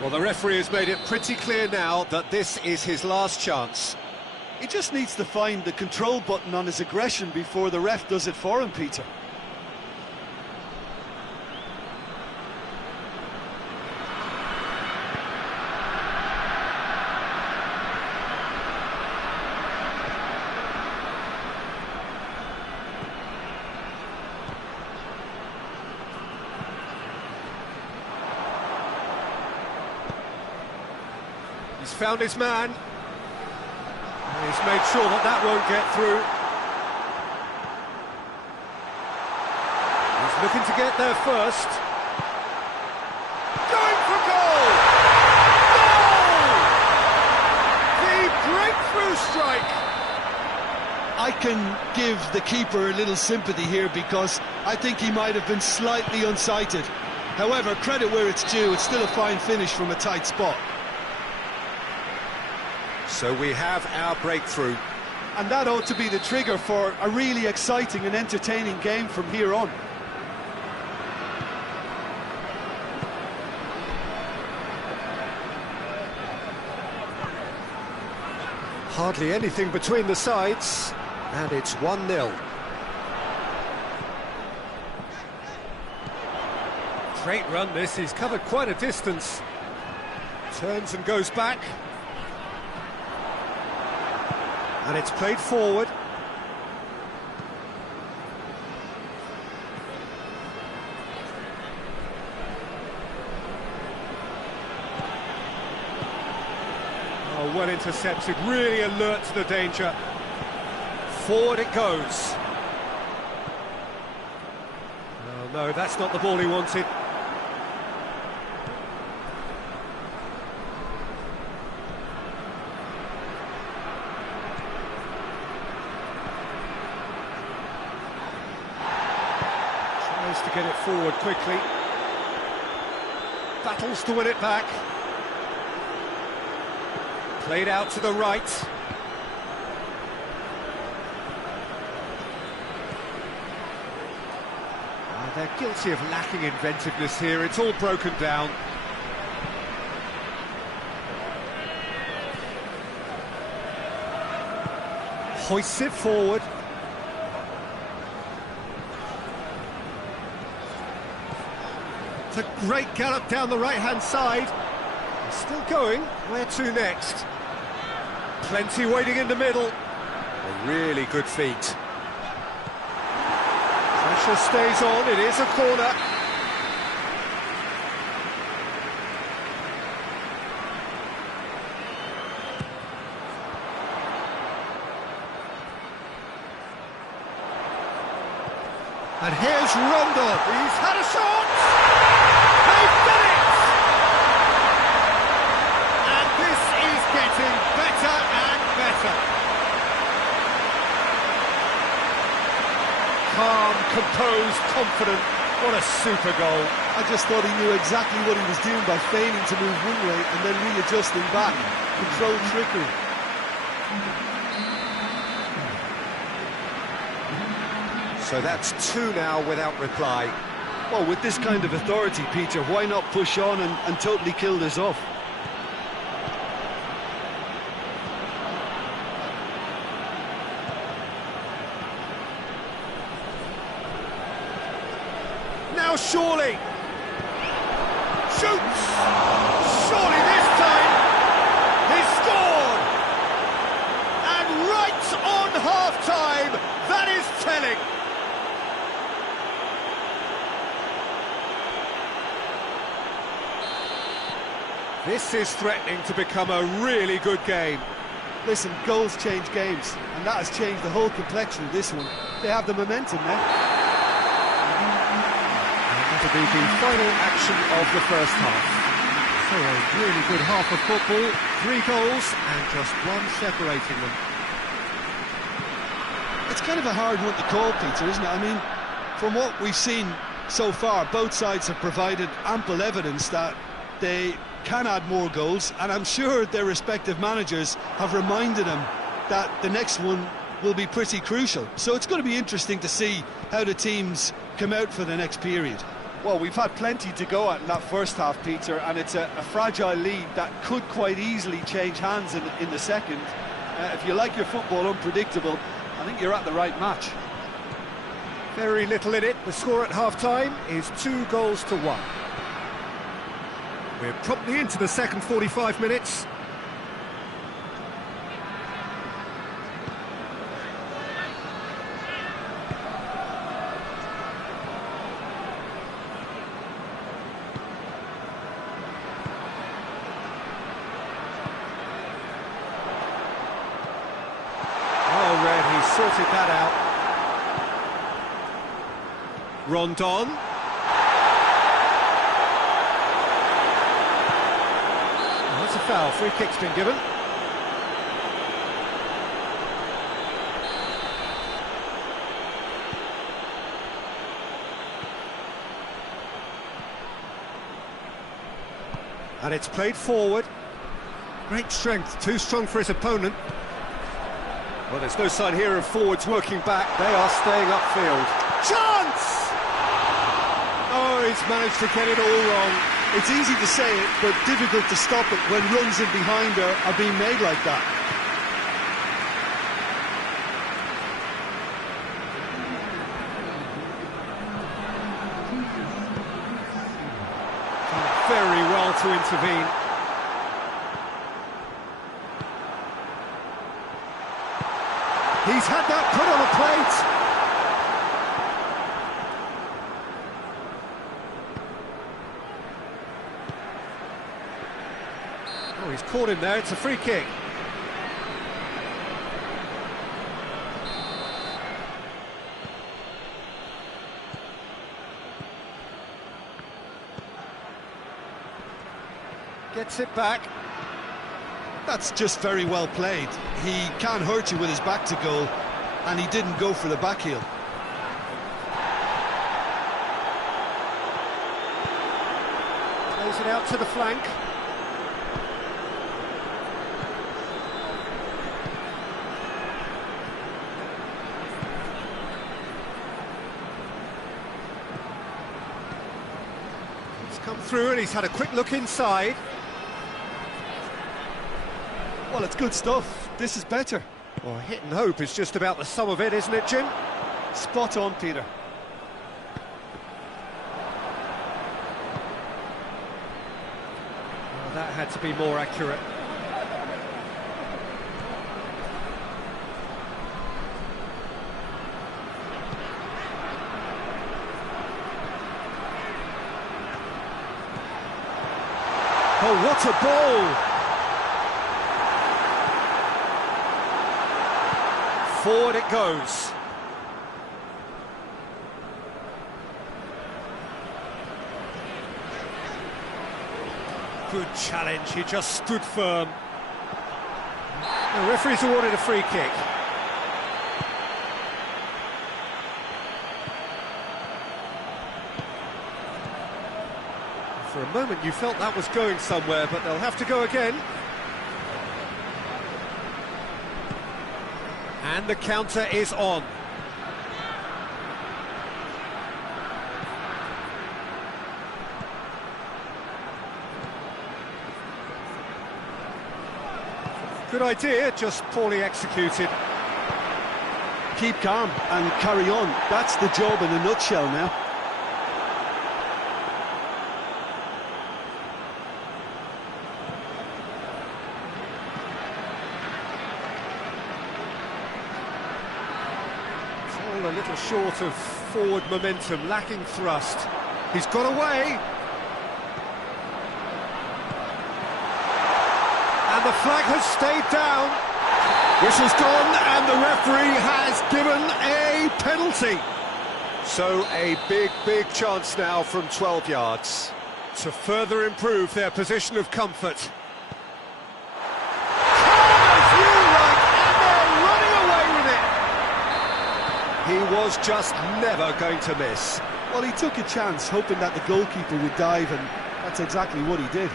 Well, the referee has made it pretty clear now that this is his last chance. He just needs to find the control button on his aggression before the ref does it for him, Peter. He's found his man. And he's made sure that that won't get through. He's looking to get there first. Going for goal! Goal! The breakthrough strike! I can give the keeper a little sympathy here because I think he might have been slightly unsighted. However, credit where it's due, it's still a fine finish from a tight spot. So we have our breakthrough. And that ought to be the trigger for a really exciting and entertaining game from here on. Hardly anything between the sides, and it's 1-0. Great run this, he's covered quite a distance. Turns and goes back. And it's played forward. Oh, well intercepted, really alert to the danger. Forward it goes. No, that's not the ball he wanted. Tries to get it forward quickly. Battles to win it back. Played out to the right. They're guilty of lacking inventiveness here. It's all broken down. Hoists it forward. It's a great gallop down the right-hand side. Still going. Where to next? Plenty waiting in the middle. A really good feat. Pressure stays on, it is a corner. And here's Rondon, he's had a shot! They've done it! And this is getting better and better. Calm, composed, confident. What a super goal. I just thought he knew exactly what he was doing by feigning to move one way and then readjusting back. Controlled trickery. So that's two now without reply. Well, with this kind of authority, Peter, why not push on and totally kill this off? Now surely! Shoots! Surely this time! He's scored! And right on half-time, that is telling! This is threatening to become a really good game. Listen, goals change games, and that has changed the whole complexion of this one. They have the momentum now. To be the final action of the first half. So a really good half of football, 3 goals and just one separating them. It's kind of a hard one to call, Peter, isn't it? I mean, from what we've seen so far, both sides have provided ample evidence that they can add more goals, and I'm sure their respective managers have reminded them that the next one will be pretty crucial. So it's going to be interesting to see how the teams come out for the next period. Well, we've had plenty to go at in that first half, Peter, and it's a fragile lead that could quite easily change hands in the second. If you like your football unpredictable, I think you're at the right match. Very little in it. The score at half-time is 2-1. We're promptly into the second 45 minutes. Sorted that out. Rondon. Oh, that's a foul. Free kick's been given. And it's played forward. Great strength, too strong for his opponent. Well, there's no sign here of forwards working back. They are staying upfield. Chance! Oh, he's managed to get it all wrong. It's easy to say it, but difficult to stop it when runs in behind are being made like that. Very well to intervene. He's had that put on a plate. Oh, he's caught him there. It's a free kick. gets it back. That's just very well played. He can't hurt you with his back to goal, and he didn't go for the back heel. Plays it out to the flank. He's come through and he's had a quick look inside. Well, it's good stuff. This is better. Well, hit and hope is just about the sum of it, isn't it, Jim? Spot on, Peter. Well, that had to be more accurate. Oh, what a ball! Forward it goes. Good challenge, he just stood firm. The referee's awarded a free kick. For a moment you felt that was going somewhere, but they'll have to go again. And the counter is on. Good idea, just poorly executed. Keep calm and carry on. That's the job in a nutshell now. A little short of forward momentum, lacking thrust. He's got away. And the flag has stayed down. Whistle's gone and the referee has given a penalty. So a big chance now from 12 yards to further improve their position of comfort. He was just never going to miss. Well, he took a chance, hoping that the goalkeeper would dive, and that's exactly what he did.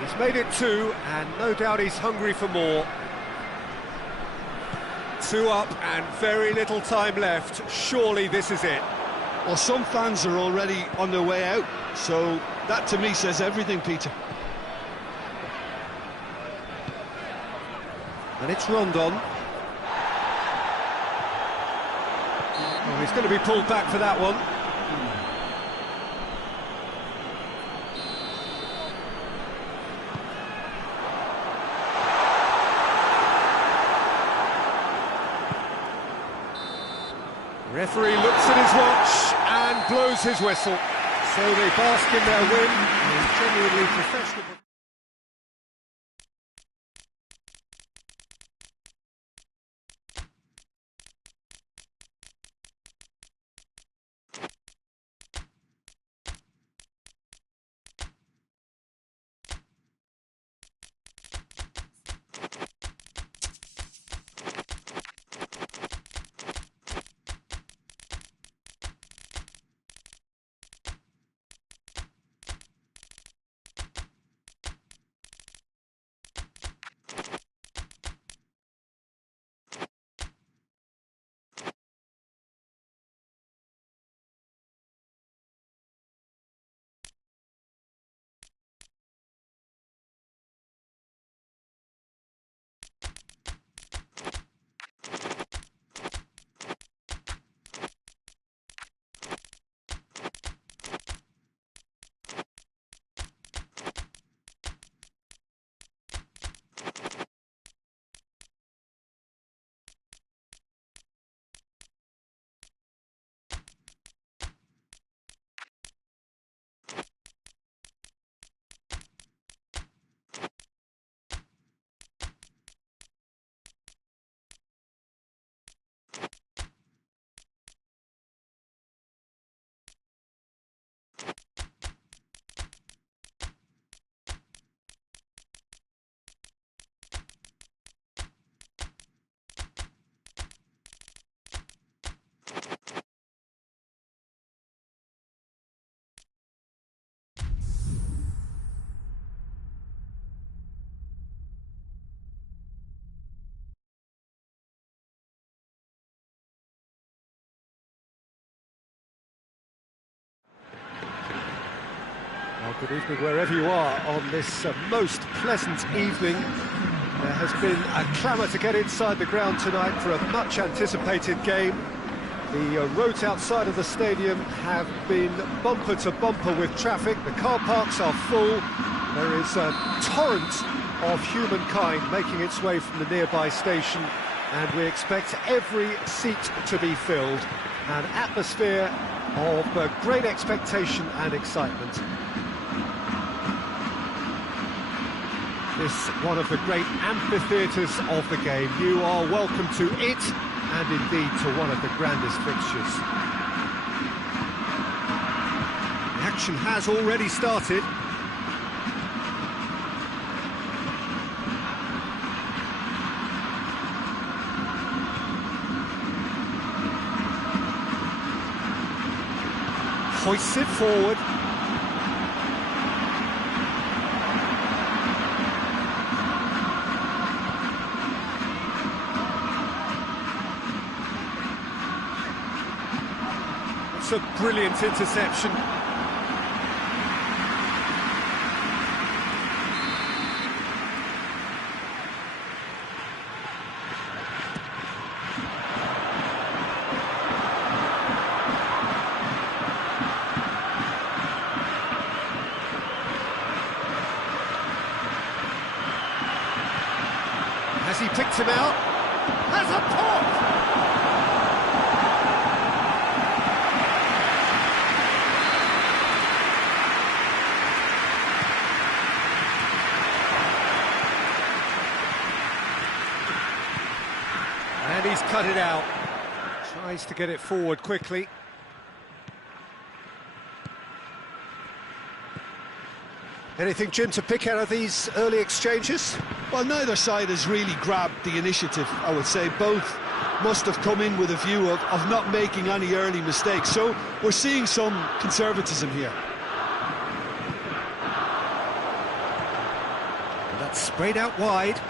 He's made it 2, and no doubt he's hungry for more. 2 up and very little time left. Surely this is it. Well, some fans are already on their way out, so that to me says everything, Peter. And it's Rondon. Oh, he's going to be pulled back for that one. Referee looks at his watch and blows his whistle. So they bask in their win. He's genuinely professional. Good evening wherever you are on this most pleasant evening. There has been a clamour to get inside the ground tonight for a much-anticipated game. The roads outside of the stadium have been bumper to bumper with traffic. The car parks are full. There is a torrent of humankind making its way from the nearby station, and we expect every seat to be filled. An atmosphere of great expectation and excitement. This one of the great amphitheatres of the game. You are welcome to it, and indeed to one of the grandest fixtures. The action has already started. Hoists it forward. It's a brilliant interception. Has he picked him out? Has a pop! And he's cut it out. Tries to get it forward quickly. Anything, Jim, to pick out of these early exchanges? Well, neither side has really grabbed the initiative, I would say. Both must have come in with a view of not making any early mistakes. So we're seeing some conservatism here. And that's sprayed out wide.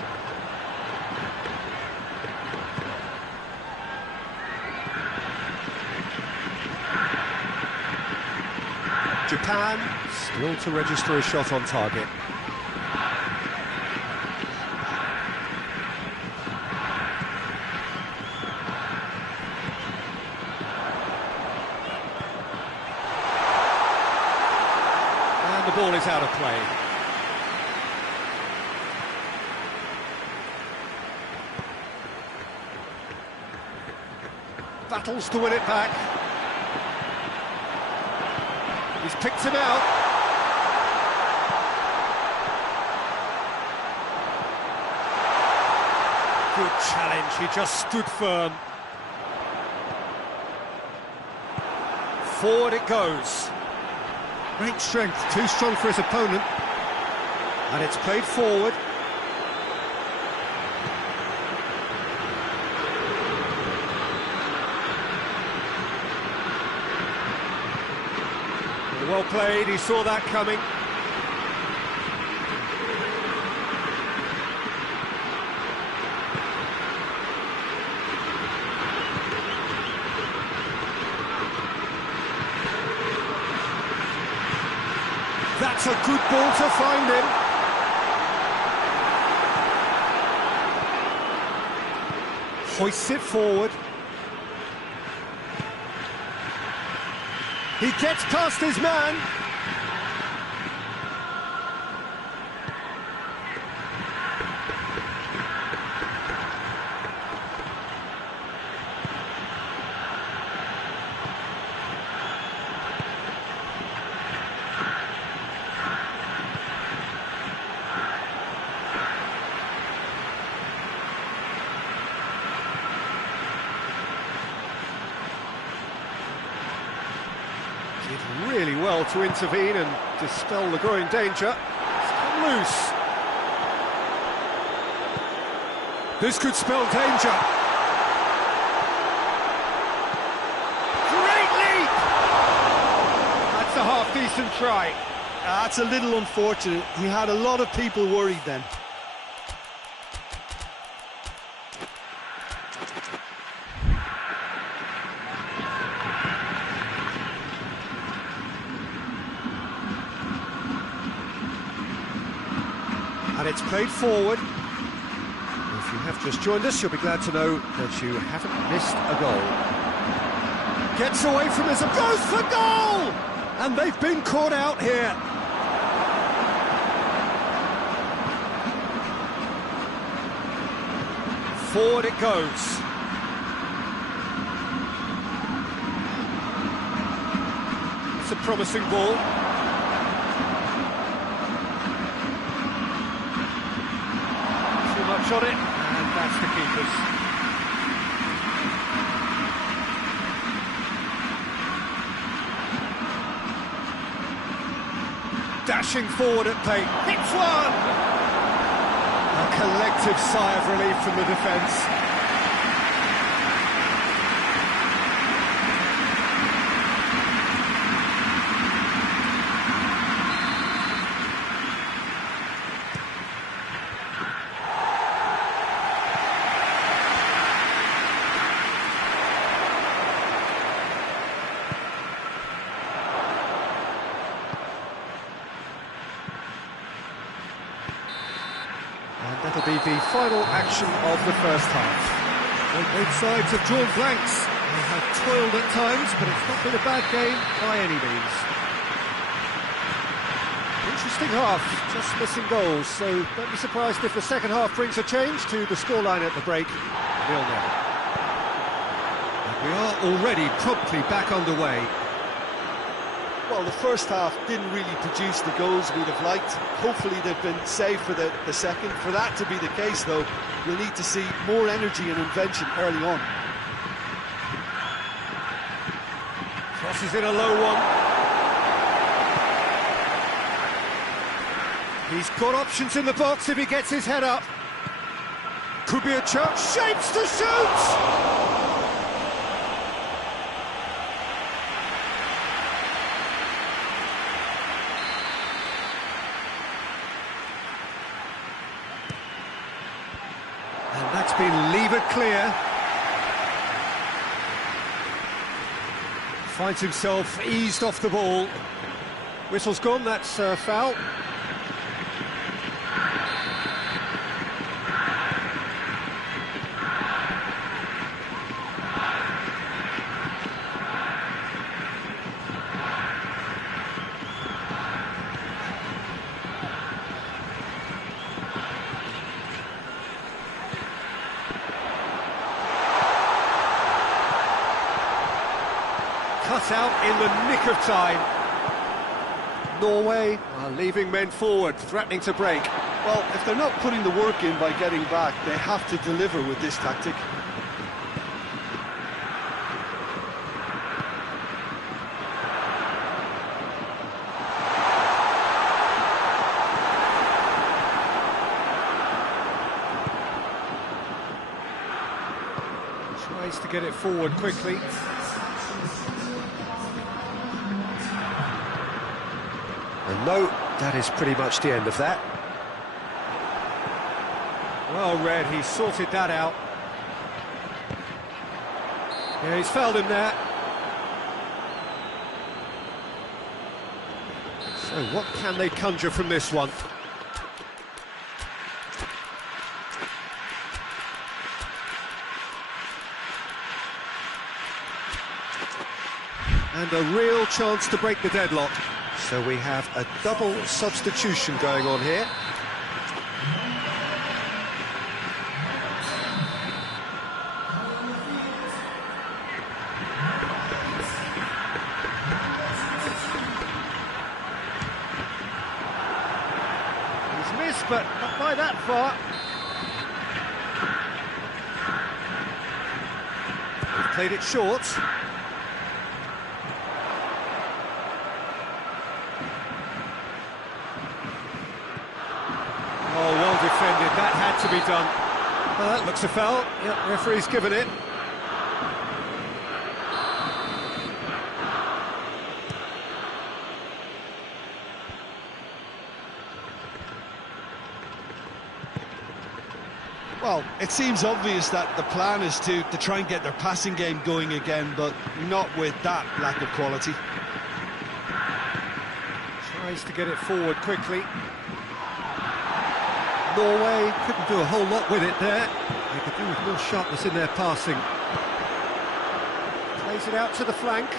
Japan still to register a shot on target. And the ball is out of play. Battles to win it back. He's picked him out. Good challenge, he just stood firm. Forward it goes. Great strength, too strong for his opponent. And it's played forward. Well played, he saw that coming. That's a good ball to find him. Hoists it forward. He gets past his man. Did really well to intervene and dispel the growing danger. It's come loose. This could spell danger. Great leap! That's a half-decent try. That's a little unfortunate. He had a lot of people worried then. And it's played forward. If you have just joined us, you'll be glad to know that you haven't missed a goal. Gets away from his... goes for goal! And they've been caught out here. Forward it goes. It's a promising ball. Too much on it, and that's the keeper's. Dashing forward at play, hits one! A collective sigh of relief from the defence. And that'll be the final action of the first half. Well, both sides have drawn blanks. They have toiled at times, but it's not been a bad game by any means. Interesting half, just missing goals, so don't be surprised if the second half brings a change to the scoreline at the break. 0-0. And we are already promptly back underway. Well, the first half didn't really produce the goals we'd have liked. Hopefully they've been saved for the second. For that to be the case, though, you'll need to see more energy and invention early on. Crosses in a low one. He's got options in the box if he gets his head up. Could be a chance. Shapes to shoot! That's been levered clear. Finds himself eased off the ball. Whistle's gone, that's foul. Cut out in the nick of time. Norway are leaving men forward, threatening to break. Well, if they're not putting the work in by getting back, they have to deliver with this tactic. Tries to get it forward quickly. And no, that is pretty much the end of that. Well read, he sorted that out. Yeah, he's fouled him there. So what can they conjure from this one? And a real chance to break the deadlock. So we have a double substitution going on here. He's missed, but not by that far. He's played it short. Oh, well defended, that had to be done. Well, that looks a foul. Yep, referee's given it. Well, it seems obvious that the plan is to try and get their passing game going again, but not with that lack of quality. Tries to get it forward quickly. Norway couldn't do a whole lot with it there. They could do with more sharpness in their passing. Plays it out to the flank.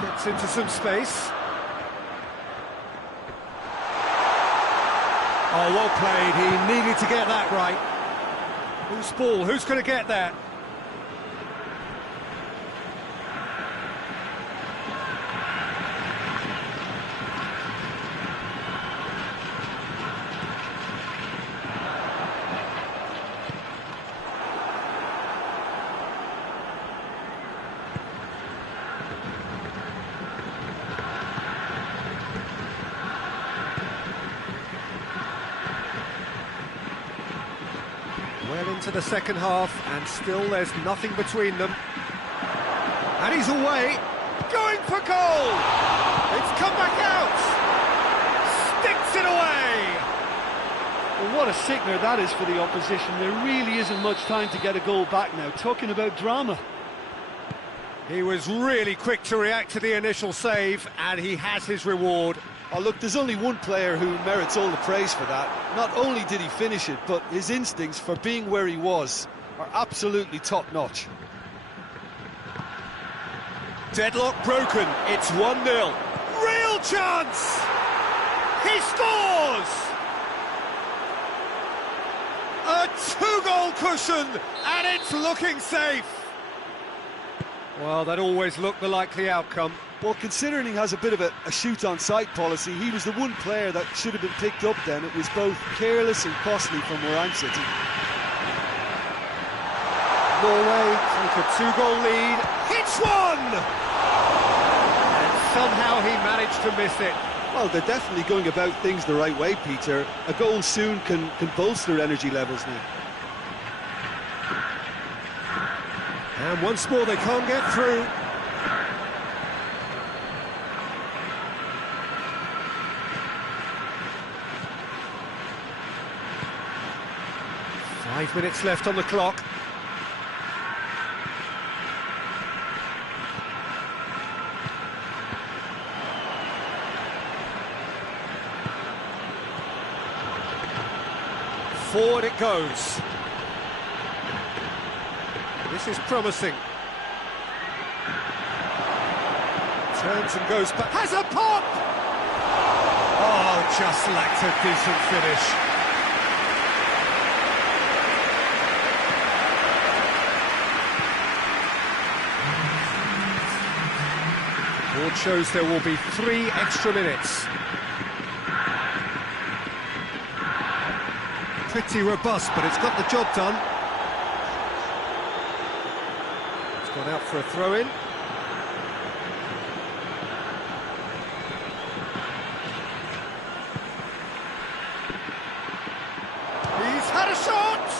Gets into some space. Oh, well played. He needed to get that right. Whose ball? Who's going to get that? Well into the second half, and still there's nothing between them. And he's away, going for goal! It's come back out! Sticks it away! Well, what a sickener that is for the opposition. There really isn't much time to get a goal back now. Talking about drama. He was really quick to react to the initial save, and he has his reward. Oh, look, there's only one player who merits all the praise for that. Not only did he finish it, but his instincts for being where he was are absolutely top-notch. Deadlock broken, it's 1-0. Real chance! He scores! A two-goal cushion, and it's looking safe. Well, that always looked the likely outcome. Well, considering he has a bit of a shoot-on-sight policy, he was the one player that should have been picked up then. It was both careless and costly from where I'm sitting. Norway take a two-goal lead, hits one! And somehow he managed to miss it. Well, they're definitely going about things the right way, Peter. A goal soon can bolster energy levels now. And once more they can't get through. Five minutes left on the clock. Forward it goes. This is promising. Turns and goes back. Has a pop! Oh, just lacked a decent finish. Board shows there will be 3 extra minutes. Pretty robust, but it's got the job done. It's gone out for a throw-in. He's had a shot!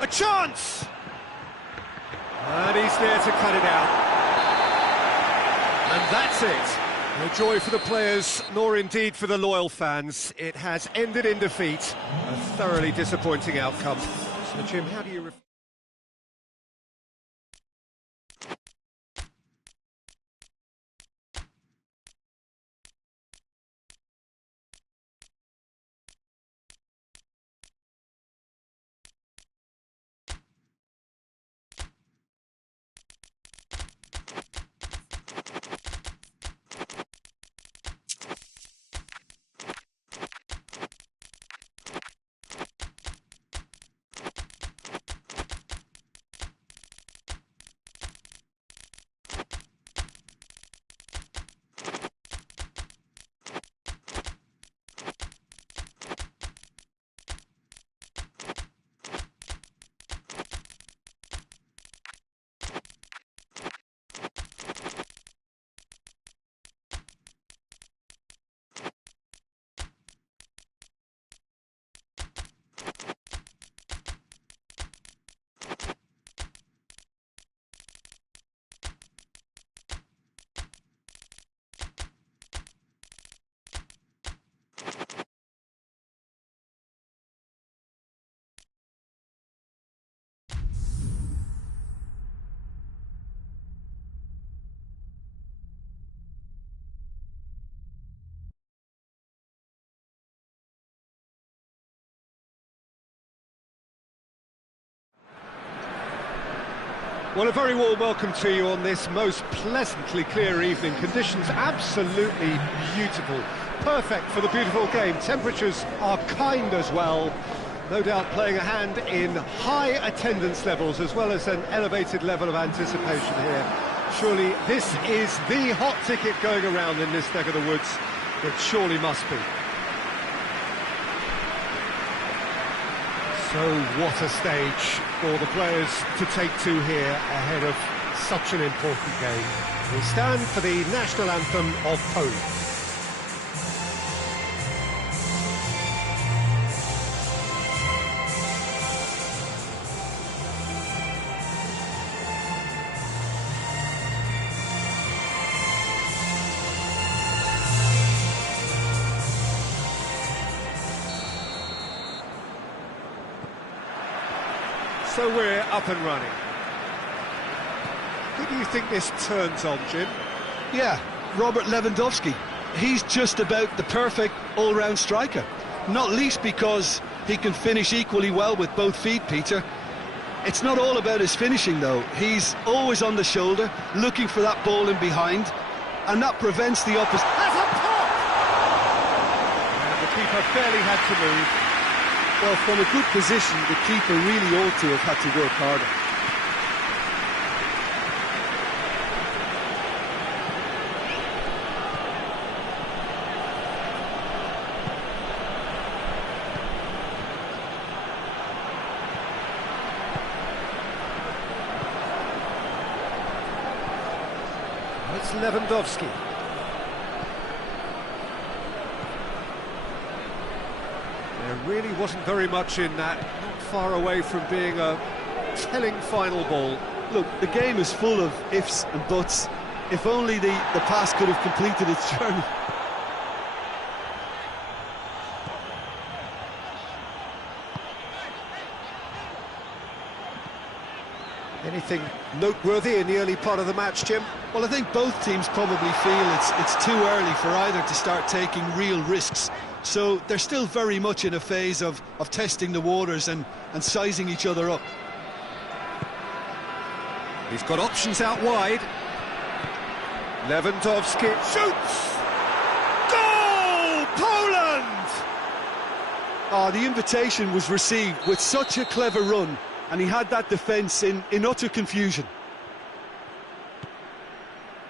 A chance! And he's there to cut it out. And that's it. No joy for the players, nor indeed for the loyal fans. It has ended in defeat. A thoroughly disappointing outcome. So, Jim, how do you... Well, a very warm welcome to you on this most pleasantly clear evening. Conditions absolutely beautiful. Perfect for the beautiful game. Temperatures are kind as well. No doubt playing a hand in high attendance levels as well as an elevated level of anticipation here. Surely this is the hot ticket going around in this neck of the woods. It surely must be. So what a stage for the players to take to here ahead of such an important game. We stand for the national anthem of Poland. So we're up and running. Who do you think this turns on, Jim? Yeah, Robert Lewandowski. He's just about the perfect all-round striker. Not least because he can finish equally well with both feet, Peter. It's not all about his finishing, though. He's always on the shoulder, looking for that ball in behind, and that prevents the opposite. That's a pop! And the keeper barely had to move. Well, from a good position, the keeper really ought to have had to work harder. It's Lewandowski. There really wasn't very much in that, not far away from being a telling final ball. Look, the game is full of ifs and buts. If only the pass could have completed its journey. Anything noteworthy in the early part of the match, Jim? Well, I think both teams probably feel it's too early for either to start taking real risks. So they're still very much in a phase of testing the waters and sizing each other up. He's got options out wide. Lewandowski shoots! Goal! Poland! Oh, the invitation was received with such a clever run, and he had that defence in utter confusion.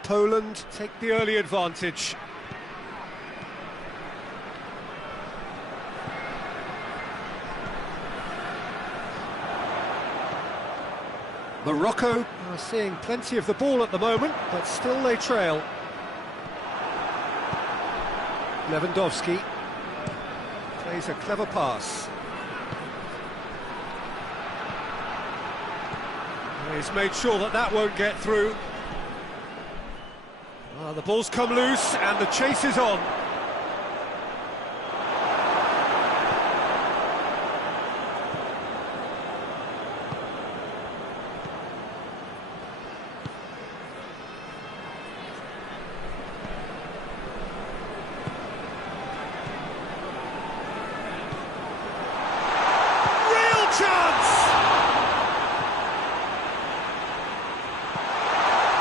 Poland take the early advantage. Morocco are seeing plenty of the ball at the moment, but still they trail. Lewandowski plays a clever pass. He's made sure that won't get through. The ball's come loose and the chase is on.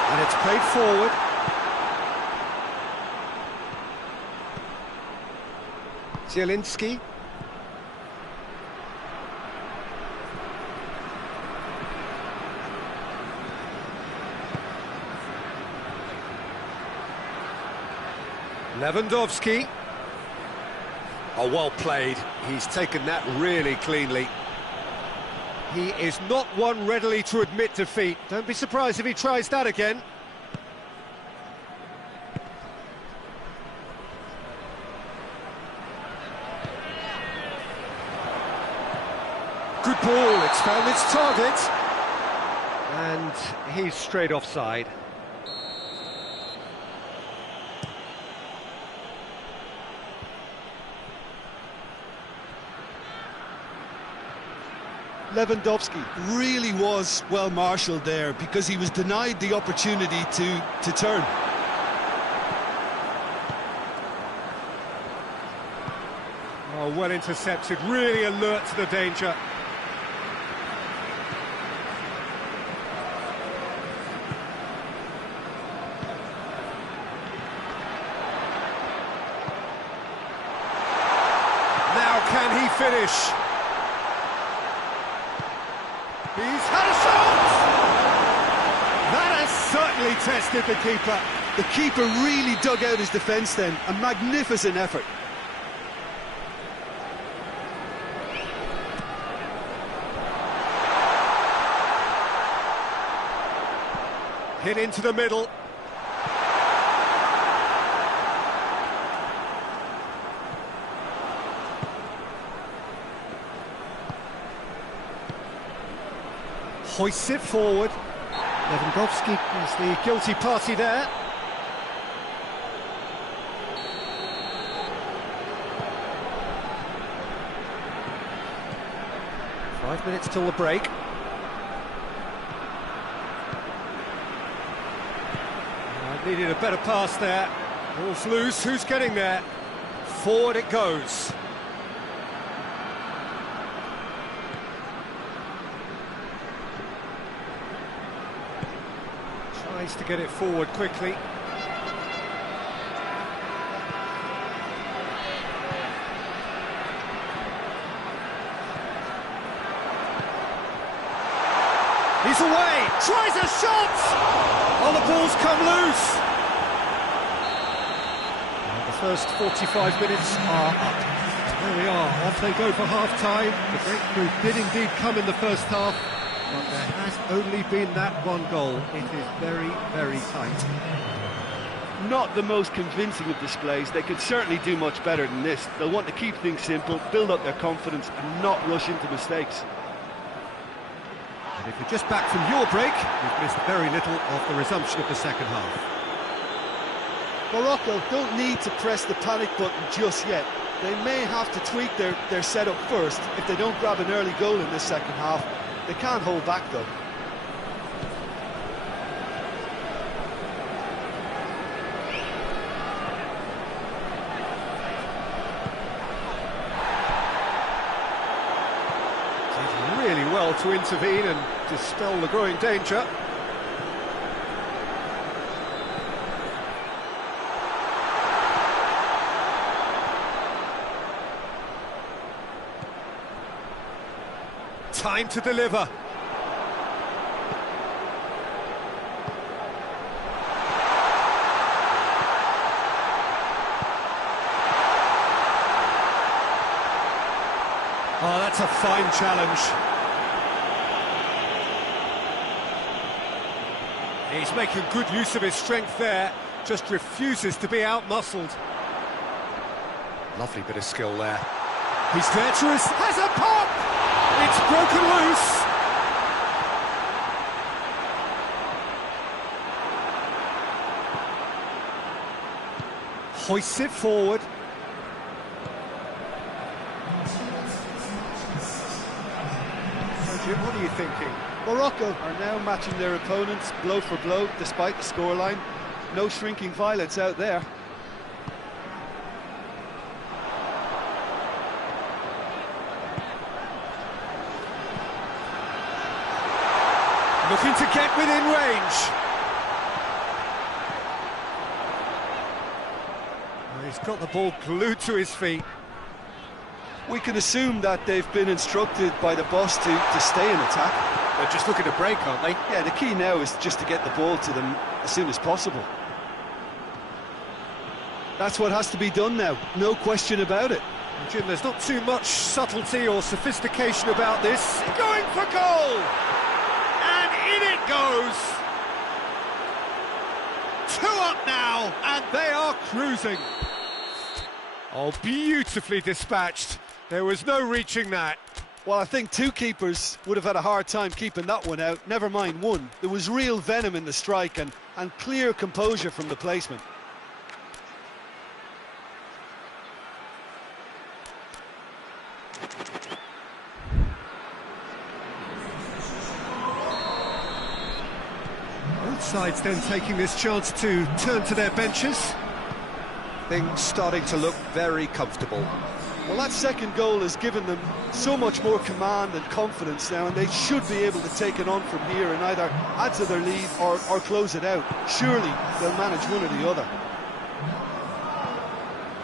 And it's played forward. Zielinski. Lewandowski. Oh, well played. He's taken that really cleanly. He is not one readily to admit defeat. Don't be surprised if he tries that again. Good ball, it's found its target. And he's straight offside. Lewandowski really was well marshalled there because he was denied the opportunity to turn. Oh, well intercepted, really alert to the danger. finish. He's had a shot! That has certainly tested the keeper. The keeper really dug out his defence then. A magnificent effort. Hit into the middle. Hoists it forward. Lewandowski is the guilty party there. Five minutes till the break. Needed a better pass there. Ball's loose, who's getting there? Forward it goes. Tries to get it forward quickly. He's away, tries a shot! Oh, the ball's come loose! And the first 45 minutes are up. There we are, off they go for half-time. The breakthrough did indeed come in the first half, but there has only been that one goal. It is very, very tight. Not the most convincing of displays. They could certainly do much better than this. They'll want to keep things simple, build up their confidence and not rush into mistakes. And if you're just back from your break, you've missed very little of the resumption of the second half. Morocco don't need to press the panic button just yet. They may have to tweak their setup first if they don't grab an early goal in this second half. They can't hold back though. Really well to intervene and dispel the growing danger. Time to deliver. Oh, that's a fine challenge. He's making good use of his strength there, just refuses to be out-muscled. Lovely bit of skill there. He's there to has a pop! It's broken loose. Hoists it forward. Jim, what are you thinking? Morocco Are now matching their opponents blow for blow despite the scoreline. No shrinking violets out there. Looking to get within range. Well, he's got the ball glued to his feet. We can assume that they've been instructed by the boss to stay in attack. They're just looking to break, aren't they? Yeah, the key now is just to get the ball to them as soon as possible. That's what has to be done now, no question about it. Jim, there's not too much subtlety or sophistication about this. Going for goal! And in it goes! 2 up now, and they are cruising. Oh, beautifully dispatched. There was no reaching that. Well, I think two keepers would have had a hard time keeping that one out, never mind one. There was real venom in the strike and clear composure from the placement. Both sides then taking this chance to turn to their benches. Things starting to look very comfortable. Well, that second goal has given them so much more command and confidence now, and they should be able to take it on from here and either add to their lead or close it out. Surely they'll manage one or the other.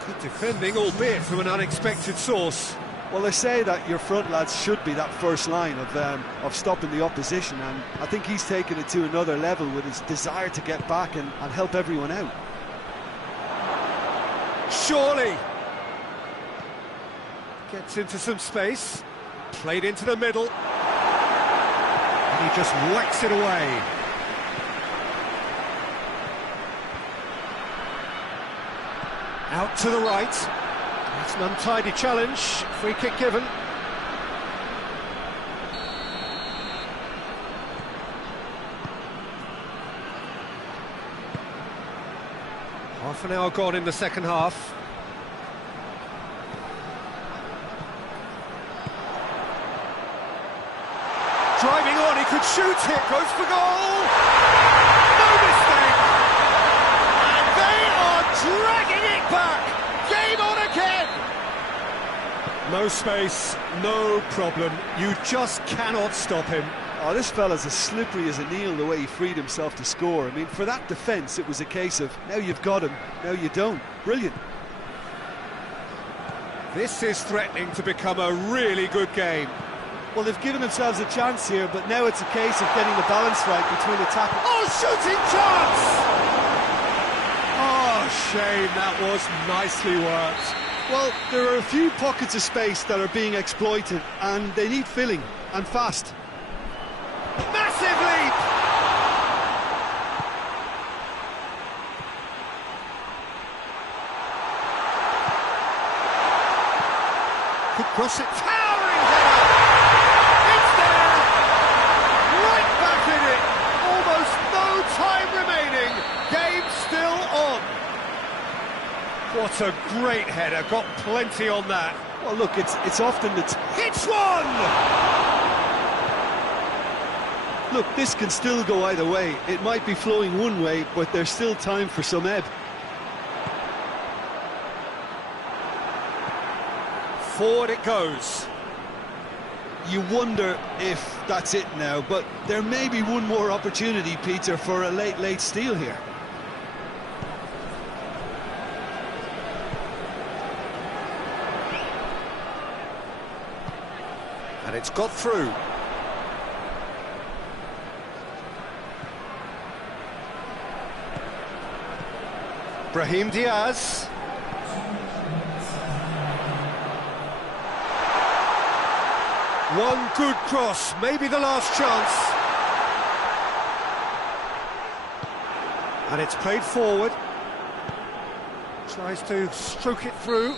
Good defending, albeit from an unexpected source. Well, they say that your front lads should be that first line of stopping the opposition, and I think he's taken it to another level with his desire to get back and help everyone out. Surely gets into some space, played into the middle, and he just whacks it away. Out to the right. It's an untidy challenge, free kick given. Half an hour gone in the second half. Driving on, he could shoot it, goes for goal! No mistake! And they are dragging it back! Game on again! No space, no problem. You just cannot stop him. Oh, this fella's as slippery as an eel the way he freed himself to score. I mean, for that defence, it was a case of, now you've got him, now you don't. Brilliant. This is threatening to become a really good game. Well, they've given themselves a chance here, but now it's a case of getting the balance right between attack. Oh, shooting chance! Oh, shame, that was nicely worked. Well, there are a few pockets of space that are being exploited, and they need filling, and fast. Massive leap! Could cross it, towering header! It's there! Right back in it! Almost no time remaining, game still on. What a great header, got plenty on that. Well, look, it's often the... Hits one! Look, this can still go either way. It might be flowing one way, but there's still time for some ebb. Forward it goes. You wonder if that's it now, but there may be one more opportunity, Peter, for a late steal here. And it's got through. Brahim Diaz. One good cross, maybe the last chance. And it's played forward. Tries to stroke it through.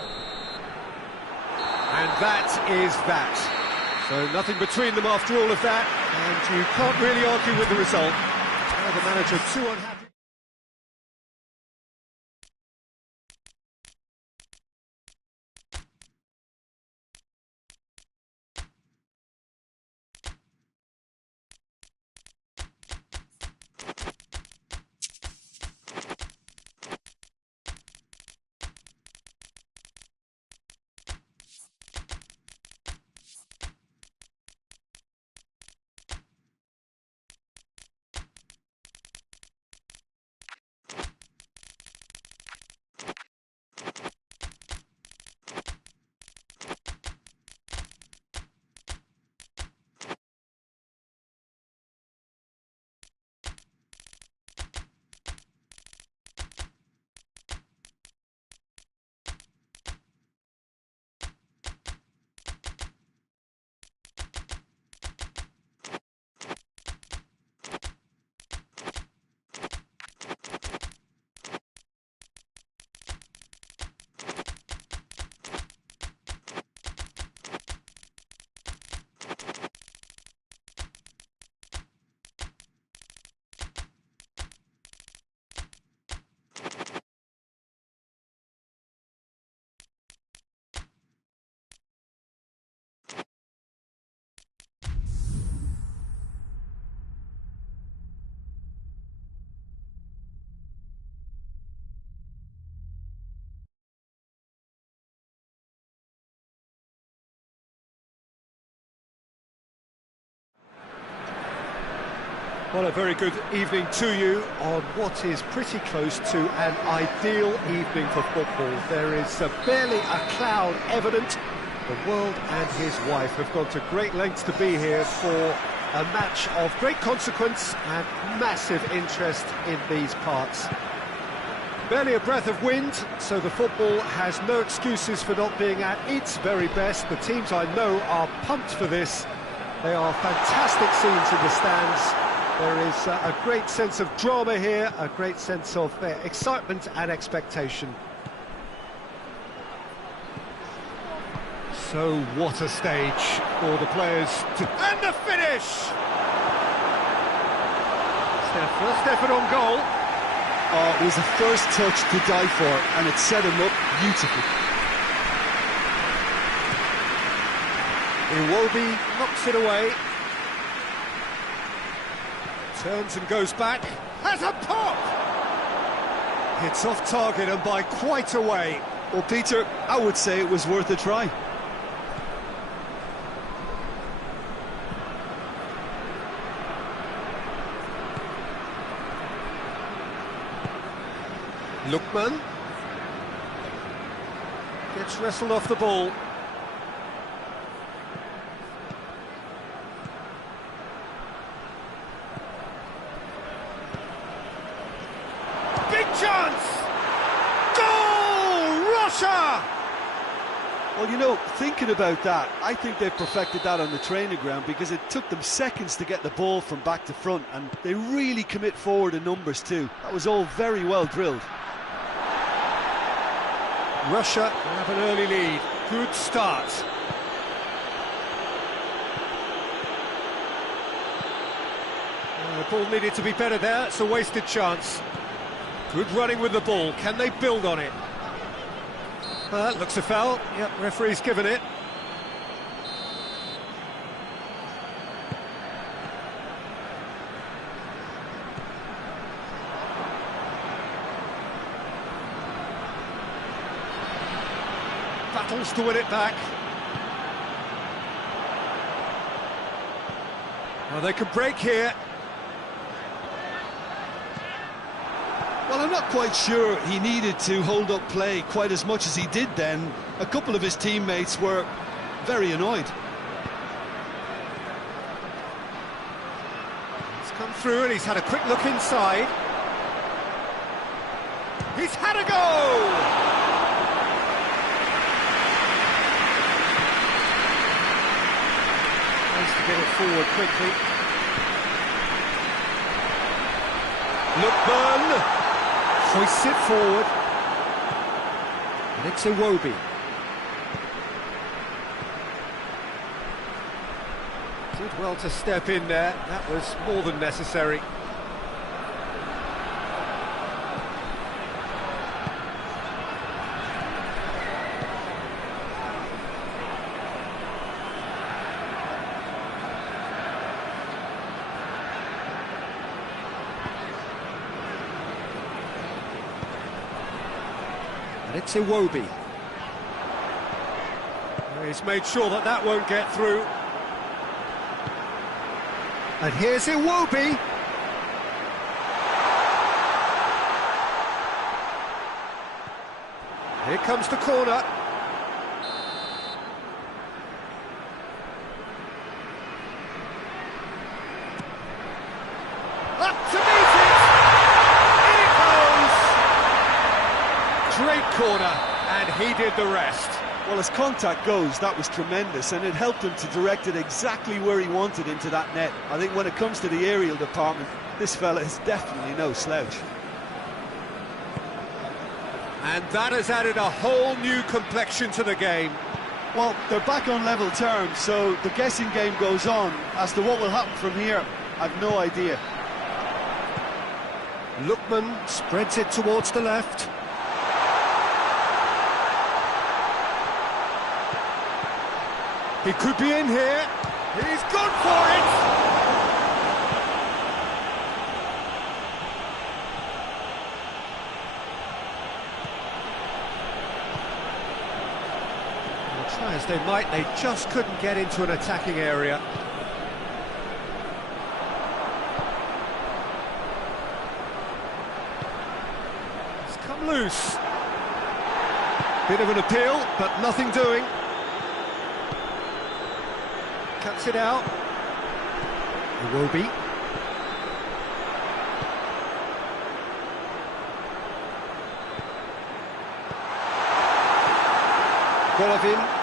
And that is that. So nothing between them after all of that, and you can't really argue with the result. Now the manager too unhappy. Well, a very good evening to you on what is pretty close to an ideal evening for football. There is barely a cloud evident, The world and his wife have gone to great lengths to be here for a match of great consequence and massive interest in these parts. Barely a breath of wind, so the football has no excuses for not being at its very best. The teams I know are pumped for this. They are fantastic scenes in the stands. There is a great sense of drama here, a great sense of excitement and expectation. So what a stage for the players to... And the finish! First effort on goal. Oh, it was the first touch to die for, and it set him up beautifully. Iwobi knocks it away. Turns and goes back. Has a pop! It's off target and by quite a way. Well, Peter, I would say it was worth a try. Lookman gets wrestled off the ball. Big chance! Goal! Russia! Well, you know, thinking about that, I think they perfected that on the training ground because it took them seconds to get the ball from back to front, and they really commit forward in numbers too. That was all very well drilled. Russia have an early lead. Good start. The ball needed to be better there. It's a wasted chance. Good running with the ball. Can they build on it? Looks a foul. Yep, referee's given it. Battles to win it back. Well, they could break here. Well, I'm not quite sure he needed to hold up play quite as much as he did then. A couple of his teammates were very annoyed. He's come through and he's had a quick look inside. He's had a go! To get it forward quickly. Lookman hoists it forward. And it's Iwobi. Did well to step in there. That was more than necessary. And it's Iwobi. He's made sure that that won't get through. And here's Iwobi. Here comes the corner. Up to meet it! In it goes! Great corner, and he did the rest. Well, as contact goes, that was tremendous, and it helped him to direct it exactly where he wanted into that net. I think when it comes to the aerial department, this fella is definitely no slouch. And that has added a whole new complexion to the game. Well, they're back on level terms, so the guessing game goes on. As to what will happen from here, I've no idea. Lookman spreads it towards the left. He could be in here. He's gone for it! Well, try as they might, they just couldn't get into an attacking area. It's come loose. Bit of an appeal, but nothing doing. cuts it out. Iwobi. Golovin.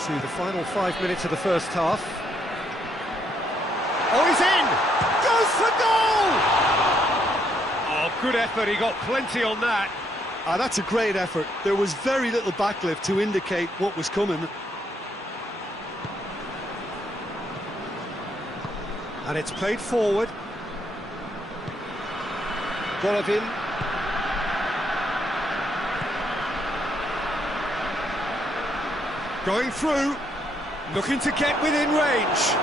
To the final 5 minutes of the first half. Oh, he's in! Goes for goal! Oh, good effort, he got plenty on that. That's a great effort. There was very little backlift to indicate what was coming. And it's played forward. Golovin. Going through, looking to get within range.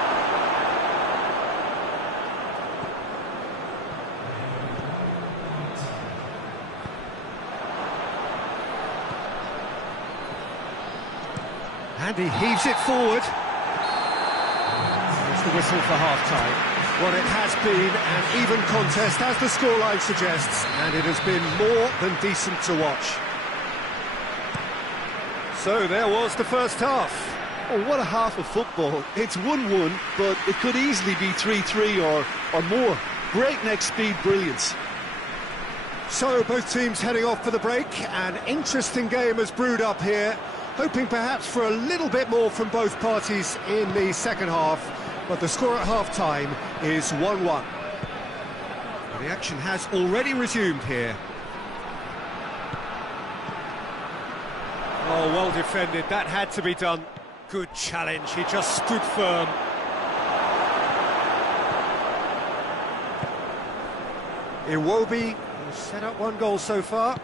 And he heaves it forward. It's the whistle for half-time. Well, it has been an even contest, as the scoreline suggests, and it has been more than decent to watch. So there was the first half. Oh, what a half of football. It's 1-1, but it could easily be 3-3 or more. Breakneck speed brilliance. So both teams heading off for the break. An interesting game has brewed up here, hoping perhaps for a little bit more from both parties in the second half, but the score at half-time is 1-1. The action has already resumed here. Oh, well defended, that had to be done. Good challenge, he just stood firm. Iwobi has set up one goal so far.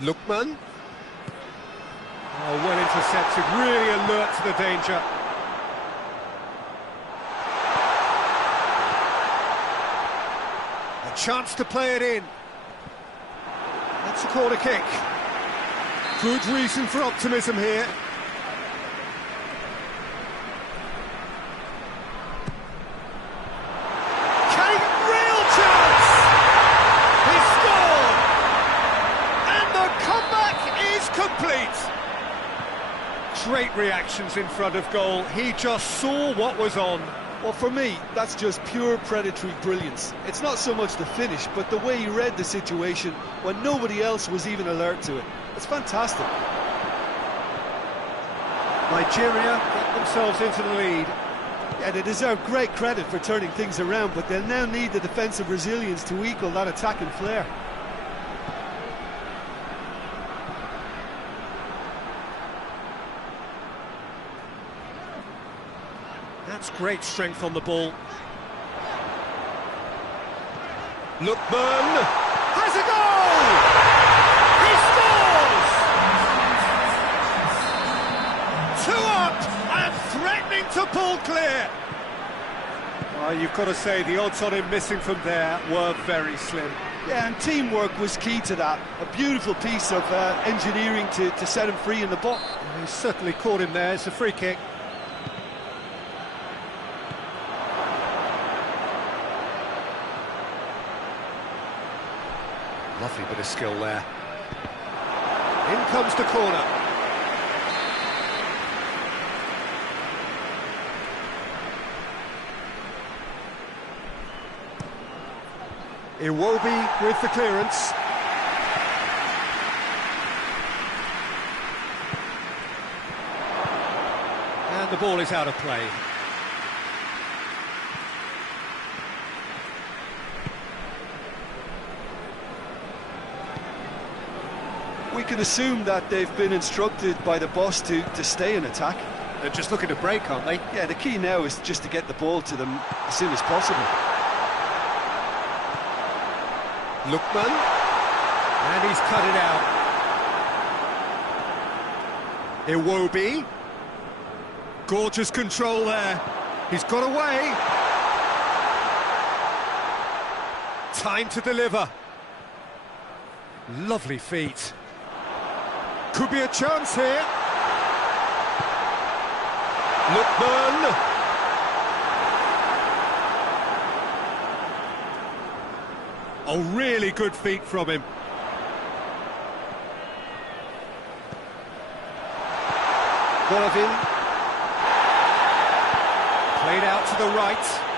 Lookman. Oh, well intercepted, really alert to the danger. A chance to play it in. That's a corner kick. Good reason for optimism here. Kane, real chance! He scored! And the comeback is complete. Great reactions in front of goal. He just saw what was on. Well, for me, that's just pure predatory brilliance. It's not so much the finish, but the way he read the situation when nobody else was even alert to it. It's fantastic. Nigeria get themselves into the lead. Yeah, they deserve great credit for turning things around, but they'll now need the defensive resilience to equal that attacking flair. That's great strength on the ball. Lookman has a goal! He scores! 2 up and threatening to pull clear. Well, you've got to say the odds on him missing from there were very slim. Yeah, and teamwork was key to that. A beautiful piece of engineering to set him free in the box. He certainly caught him there. It's a free kick. Lovely bit of skill there. In comes the corner. Iwobi with the clearance. And the ball is out of play. We can assume that they've been instructed by the boss to stay in attack. They're just looking to break, aren't they? Yeah, the key now is just to get the ball to them as soon as possible. Lookman, and he's cut it out. Iwobi, gorgeous control there. He's got away. Time to deliver. Lovely feet. Could be a chance here. Lookman. Oh, really good feet from him. Golovin. Played out to the right.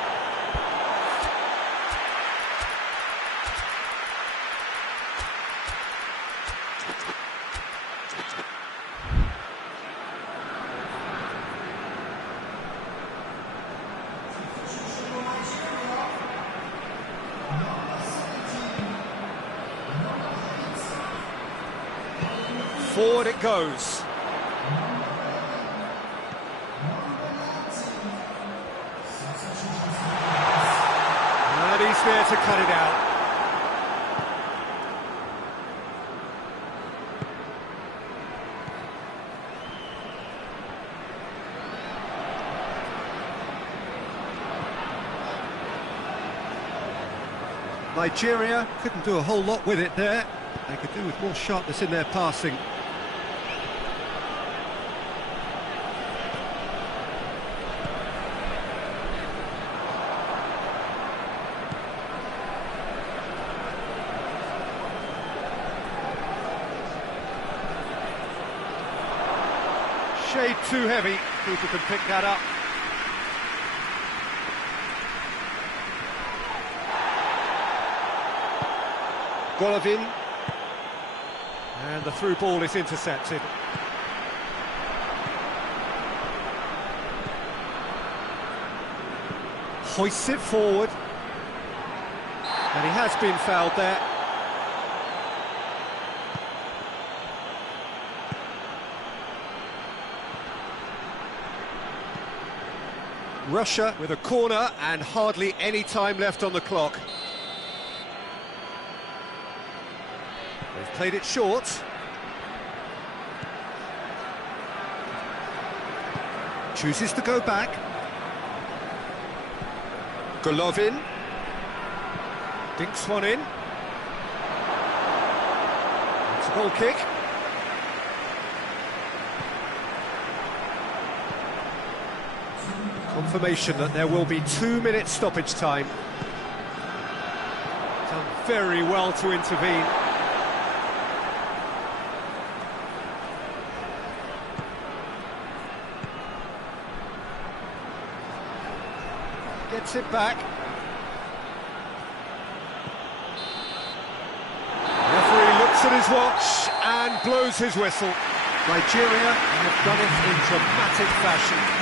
Forward it goes. And he's there to cut it out. Nigeria couldn't do a whole lot with it there. They could do with more sharpness in their passing. Shade too heavy. Keeper can pick that up. Golovin. And the through ball is intercepted. Hoists it forward. And he has been fouled there. Russia with a corner and hardly any time left on the clock. They've played it short. Chooses to go back. Golovin. Dinks one in. It's a goal kick. Confirmation that there will be 2 minutes stoppage time. Done very well to intervene. Gets it back. Referee looks at his watch and blows his whistle. Nigeria have done it in dramatic fashion.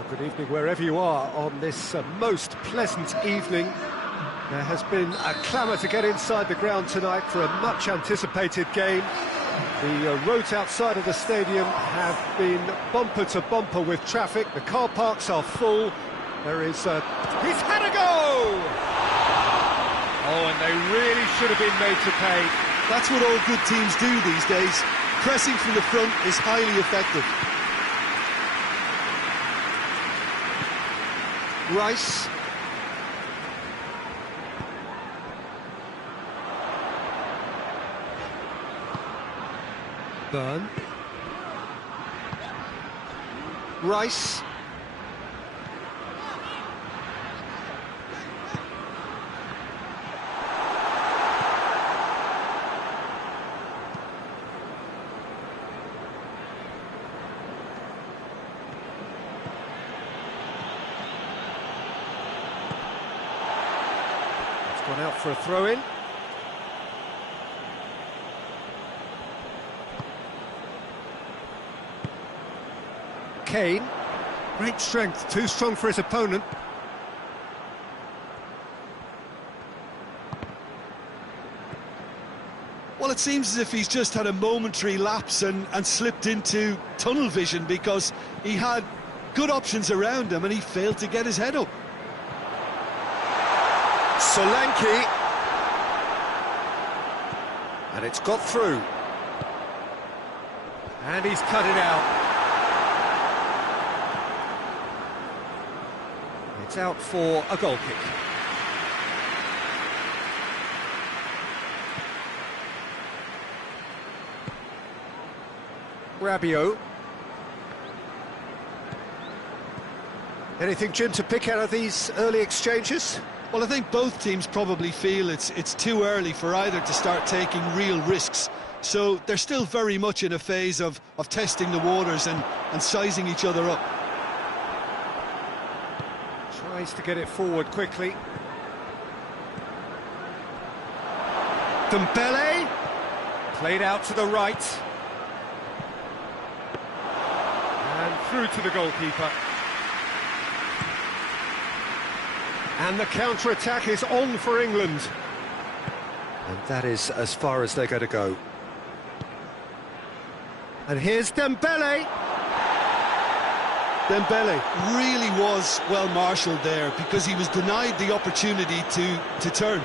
Well, good evening wherever you are on this most pleasant evening. There has been a clamour to get inside the ground tonight for a much-anticipated game. The roads outside of the stadium have been bumper to bumper with traffic. The car parks are full. There is he's had a go! Oh, and they really should have been made to pay. That's what all good teams do these days. Pressing from the front is highly effective. Rice. Burn. Rice. It's gone out for a throw-in. Kane, great strength, too strong for his opponent. Well, it seems as if he's just had a momentary lapse and slipped into tunnel vision, because he had good options around him and he failed to get his head up. Solanke. And it's got through. And he's cut it out. It's out for a goal kick. Rabiot. Anything, Jim, to pick out of these early exchanges? Well, I think both teams probably feel it's too early for either to start taking real risks. So they're still very much in a phase of testing the waters and sizing each other up. Tries to get it forward quickly. Dembele. Played out to the right. And through to the goalkeeper. And the counter-attack is on for England. And that is as far as they're going to go. And here's Dembele. Dembele really was well marshalled there, because he was denied the opportunity to turn.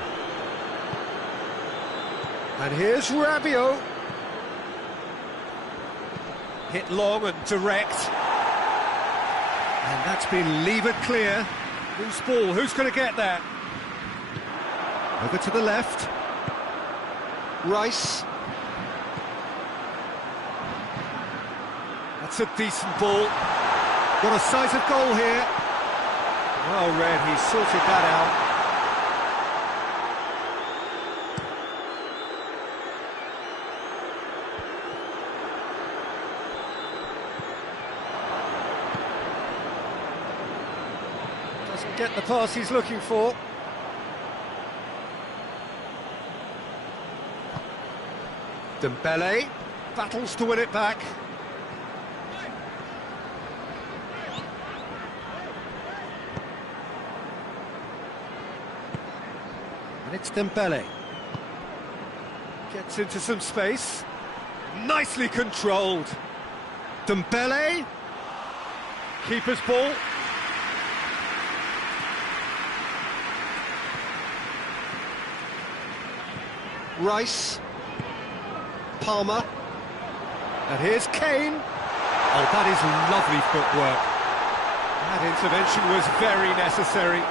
And here's Rabiot. Hit long and direct. And that's been levered clear. Loose ball, who's going to get that? Over to the left. Rice. That's a decent ball. Got a sight of goal here. Well read, he sorted that out. Doesn't get the pass he's looking for. Dembele battles to win it back. And it's Dembele. Gets into some space. Nicely controlled. Dembele. Keeper's ball. Rice. Palmer. And here's Kane. Oh, that is lovely footwork. That intervention was very necessary.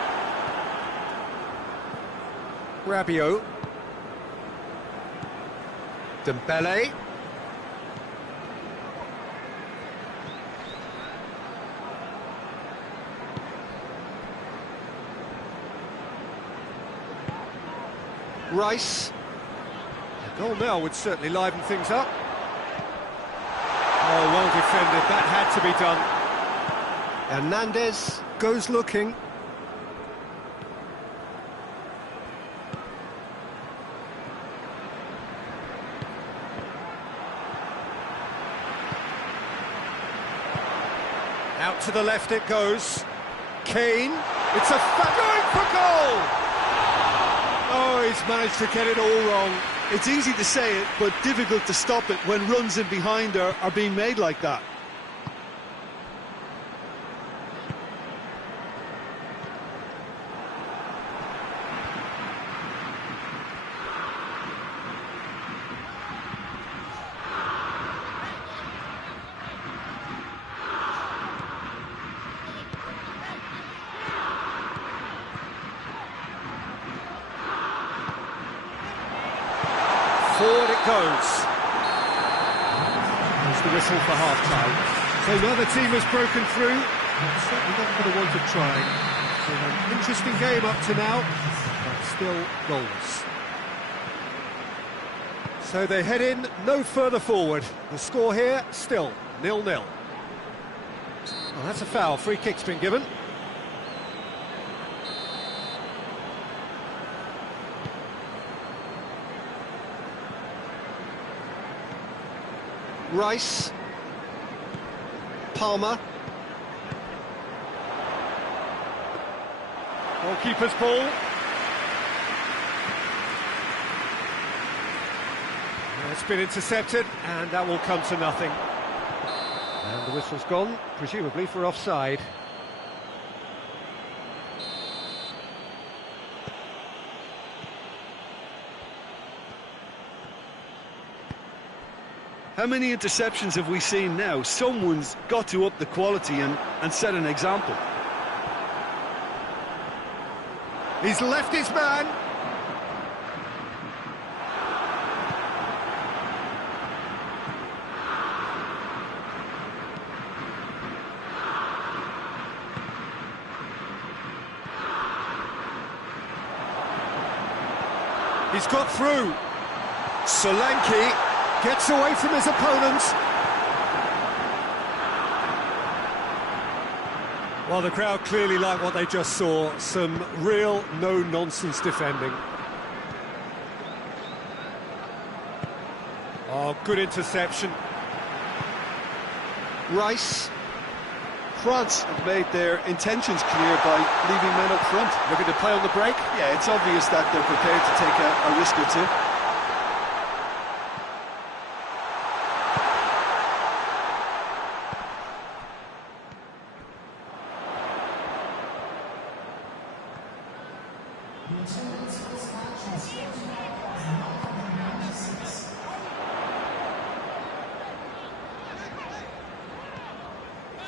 Rabiot. Dembele. Rice. A goal now would certainly liven things up. Oh, well defended, that had to be done. Hernandez goes looking. Out to the left it goes. Kane, it's a going for goal! Oh, he's managed to get it all wrong. It's easy to say it, but difficult to stop it when runs in behind are being made like that. Forward it goes. There's the whistle for half-time. So now the team has broken through. It's certainly not for the want of trying. It's been an interesting game up to now, but still goals. So they head in no further forward. The score here, still 0-0. Well, that's a foul. Free kick's been given. Rice, Palmer, goalkeeper's ball. It's been intercepted, and that will come to nothing. And the whistle's gone, presumably for offside. How many interceptions have we seen now? Someone's got to up the quality and set an example. He's left his man. He's got through. Solanke gets away from his opponents. Well, the crowd clearly like what they just saw. Some real no-nonsense defending. Oh, good interception. Rice. France have made their intentions clear by leaving men up front. Looking to play on the break. Yeah, it's obvious that they're prepared to take a risk or two.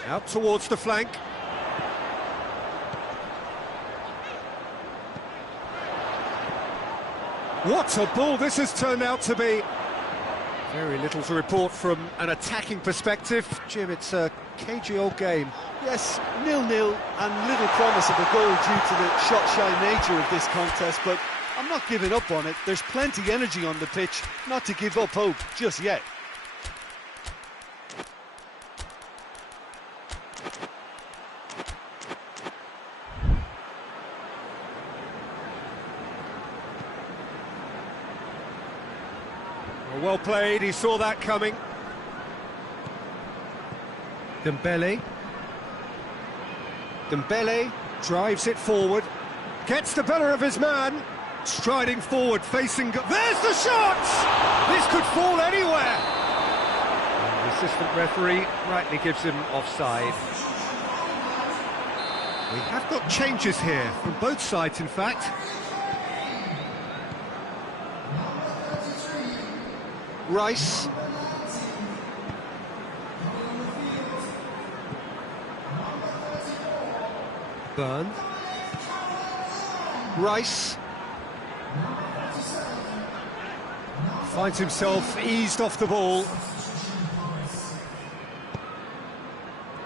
Out towards the flank. What a ball this has turned out to be. Very little to report from an attacking perspective. Jim, it's a cagey old game. Yes, 0-0 and little promise of a goal due to the shot-shy nature of this contest, but I'm not giving up on it. There's plenty energy on the pitch, not to give up hope just yet. Well played, he saw that coming. Dembele drives it forward, gets the better of his man, striding forward, facing... There's the shot! This could fall anywhere! And the assistant referee rightly gives him offside. We have got changes here, from both sides in fact. Rice. Burn. Rice. Finds himself eased off the ball.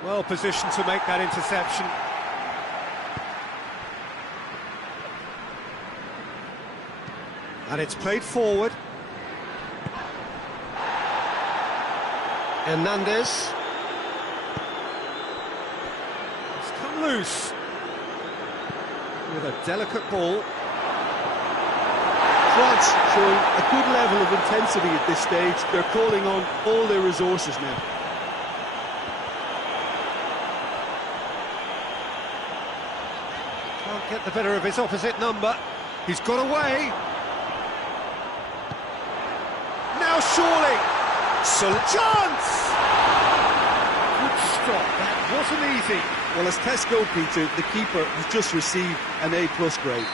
Well positioned to make that interception. And it's played forward. Hernandez. It's come loose with a delicate ball. France showing a good level of intensity at this stage. They're calling on all their resources now. Can't get the better of his opposite number. He's got away. Now surely. Chance! Good stop. That wasn't easy. Well, as tests go, Peter, the keeper has just received an A+ grade.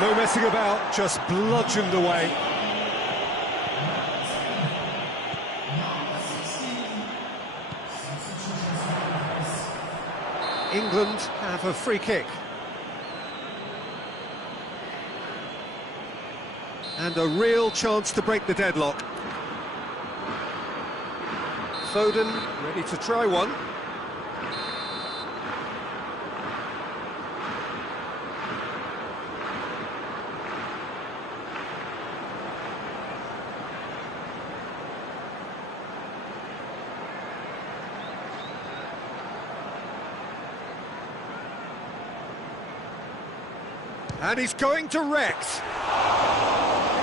No messing about, just bludgeoned away. England have a free kick. And a real chance to break the deadlock. Foden ready to try one. And he's going direct.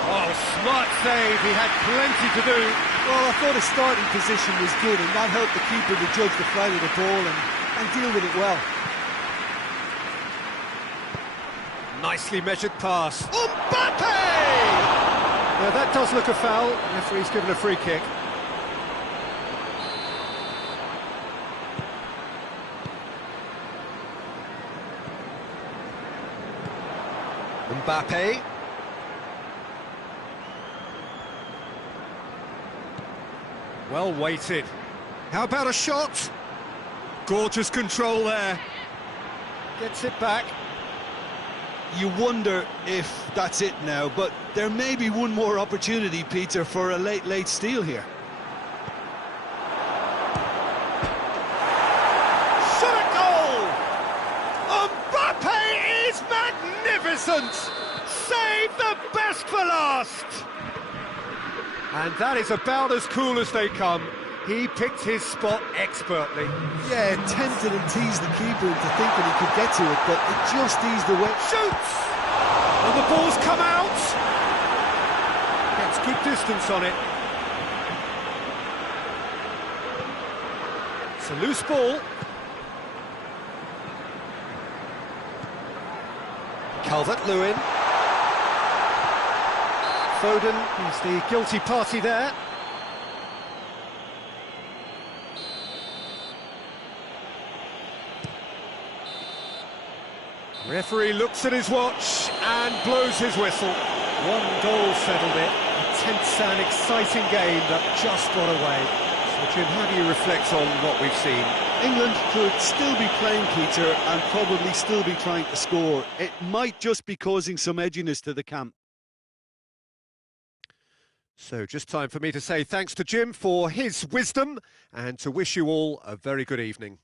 Oh, smart save, he had plenty to do. Well, I thought his starting position was good, and that helped the keeper to judge the flight of the ball and deal with it well. Nicely measured pass. Mbappe! Now that does look a foul. The referee's given a free kick. Mbappe. Well weighted. How about a shot? Gorgeous control there. Gets it back. You wonder if that's it now, but there may be one more opportunity, Peter, for a late steal here. Shot a goal! Mbappe is magnificent! Save the best for last! And that is about as cool as they come. He picked his spot expertly. Yeah, tempted and teased the keeper into thinking he could get to it, but it just eased away. Shoots! And the ball's come out! Gets good distance on it. It's a loose ball. Calvert-Lewin. Foden is the guilty party there. Referee looks at his watch and blows his whistle. One goal settled it. A tense and exciting game that just got away. So, Jim, how do you reflect on what we've seen? England could still be playing, Peter, and probably still be trying to score. It might just be causing some edginess to the camp. So just time for me to say thanks to Jim for his wisdom and to wish you all a very good evening.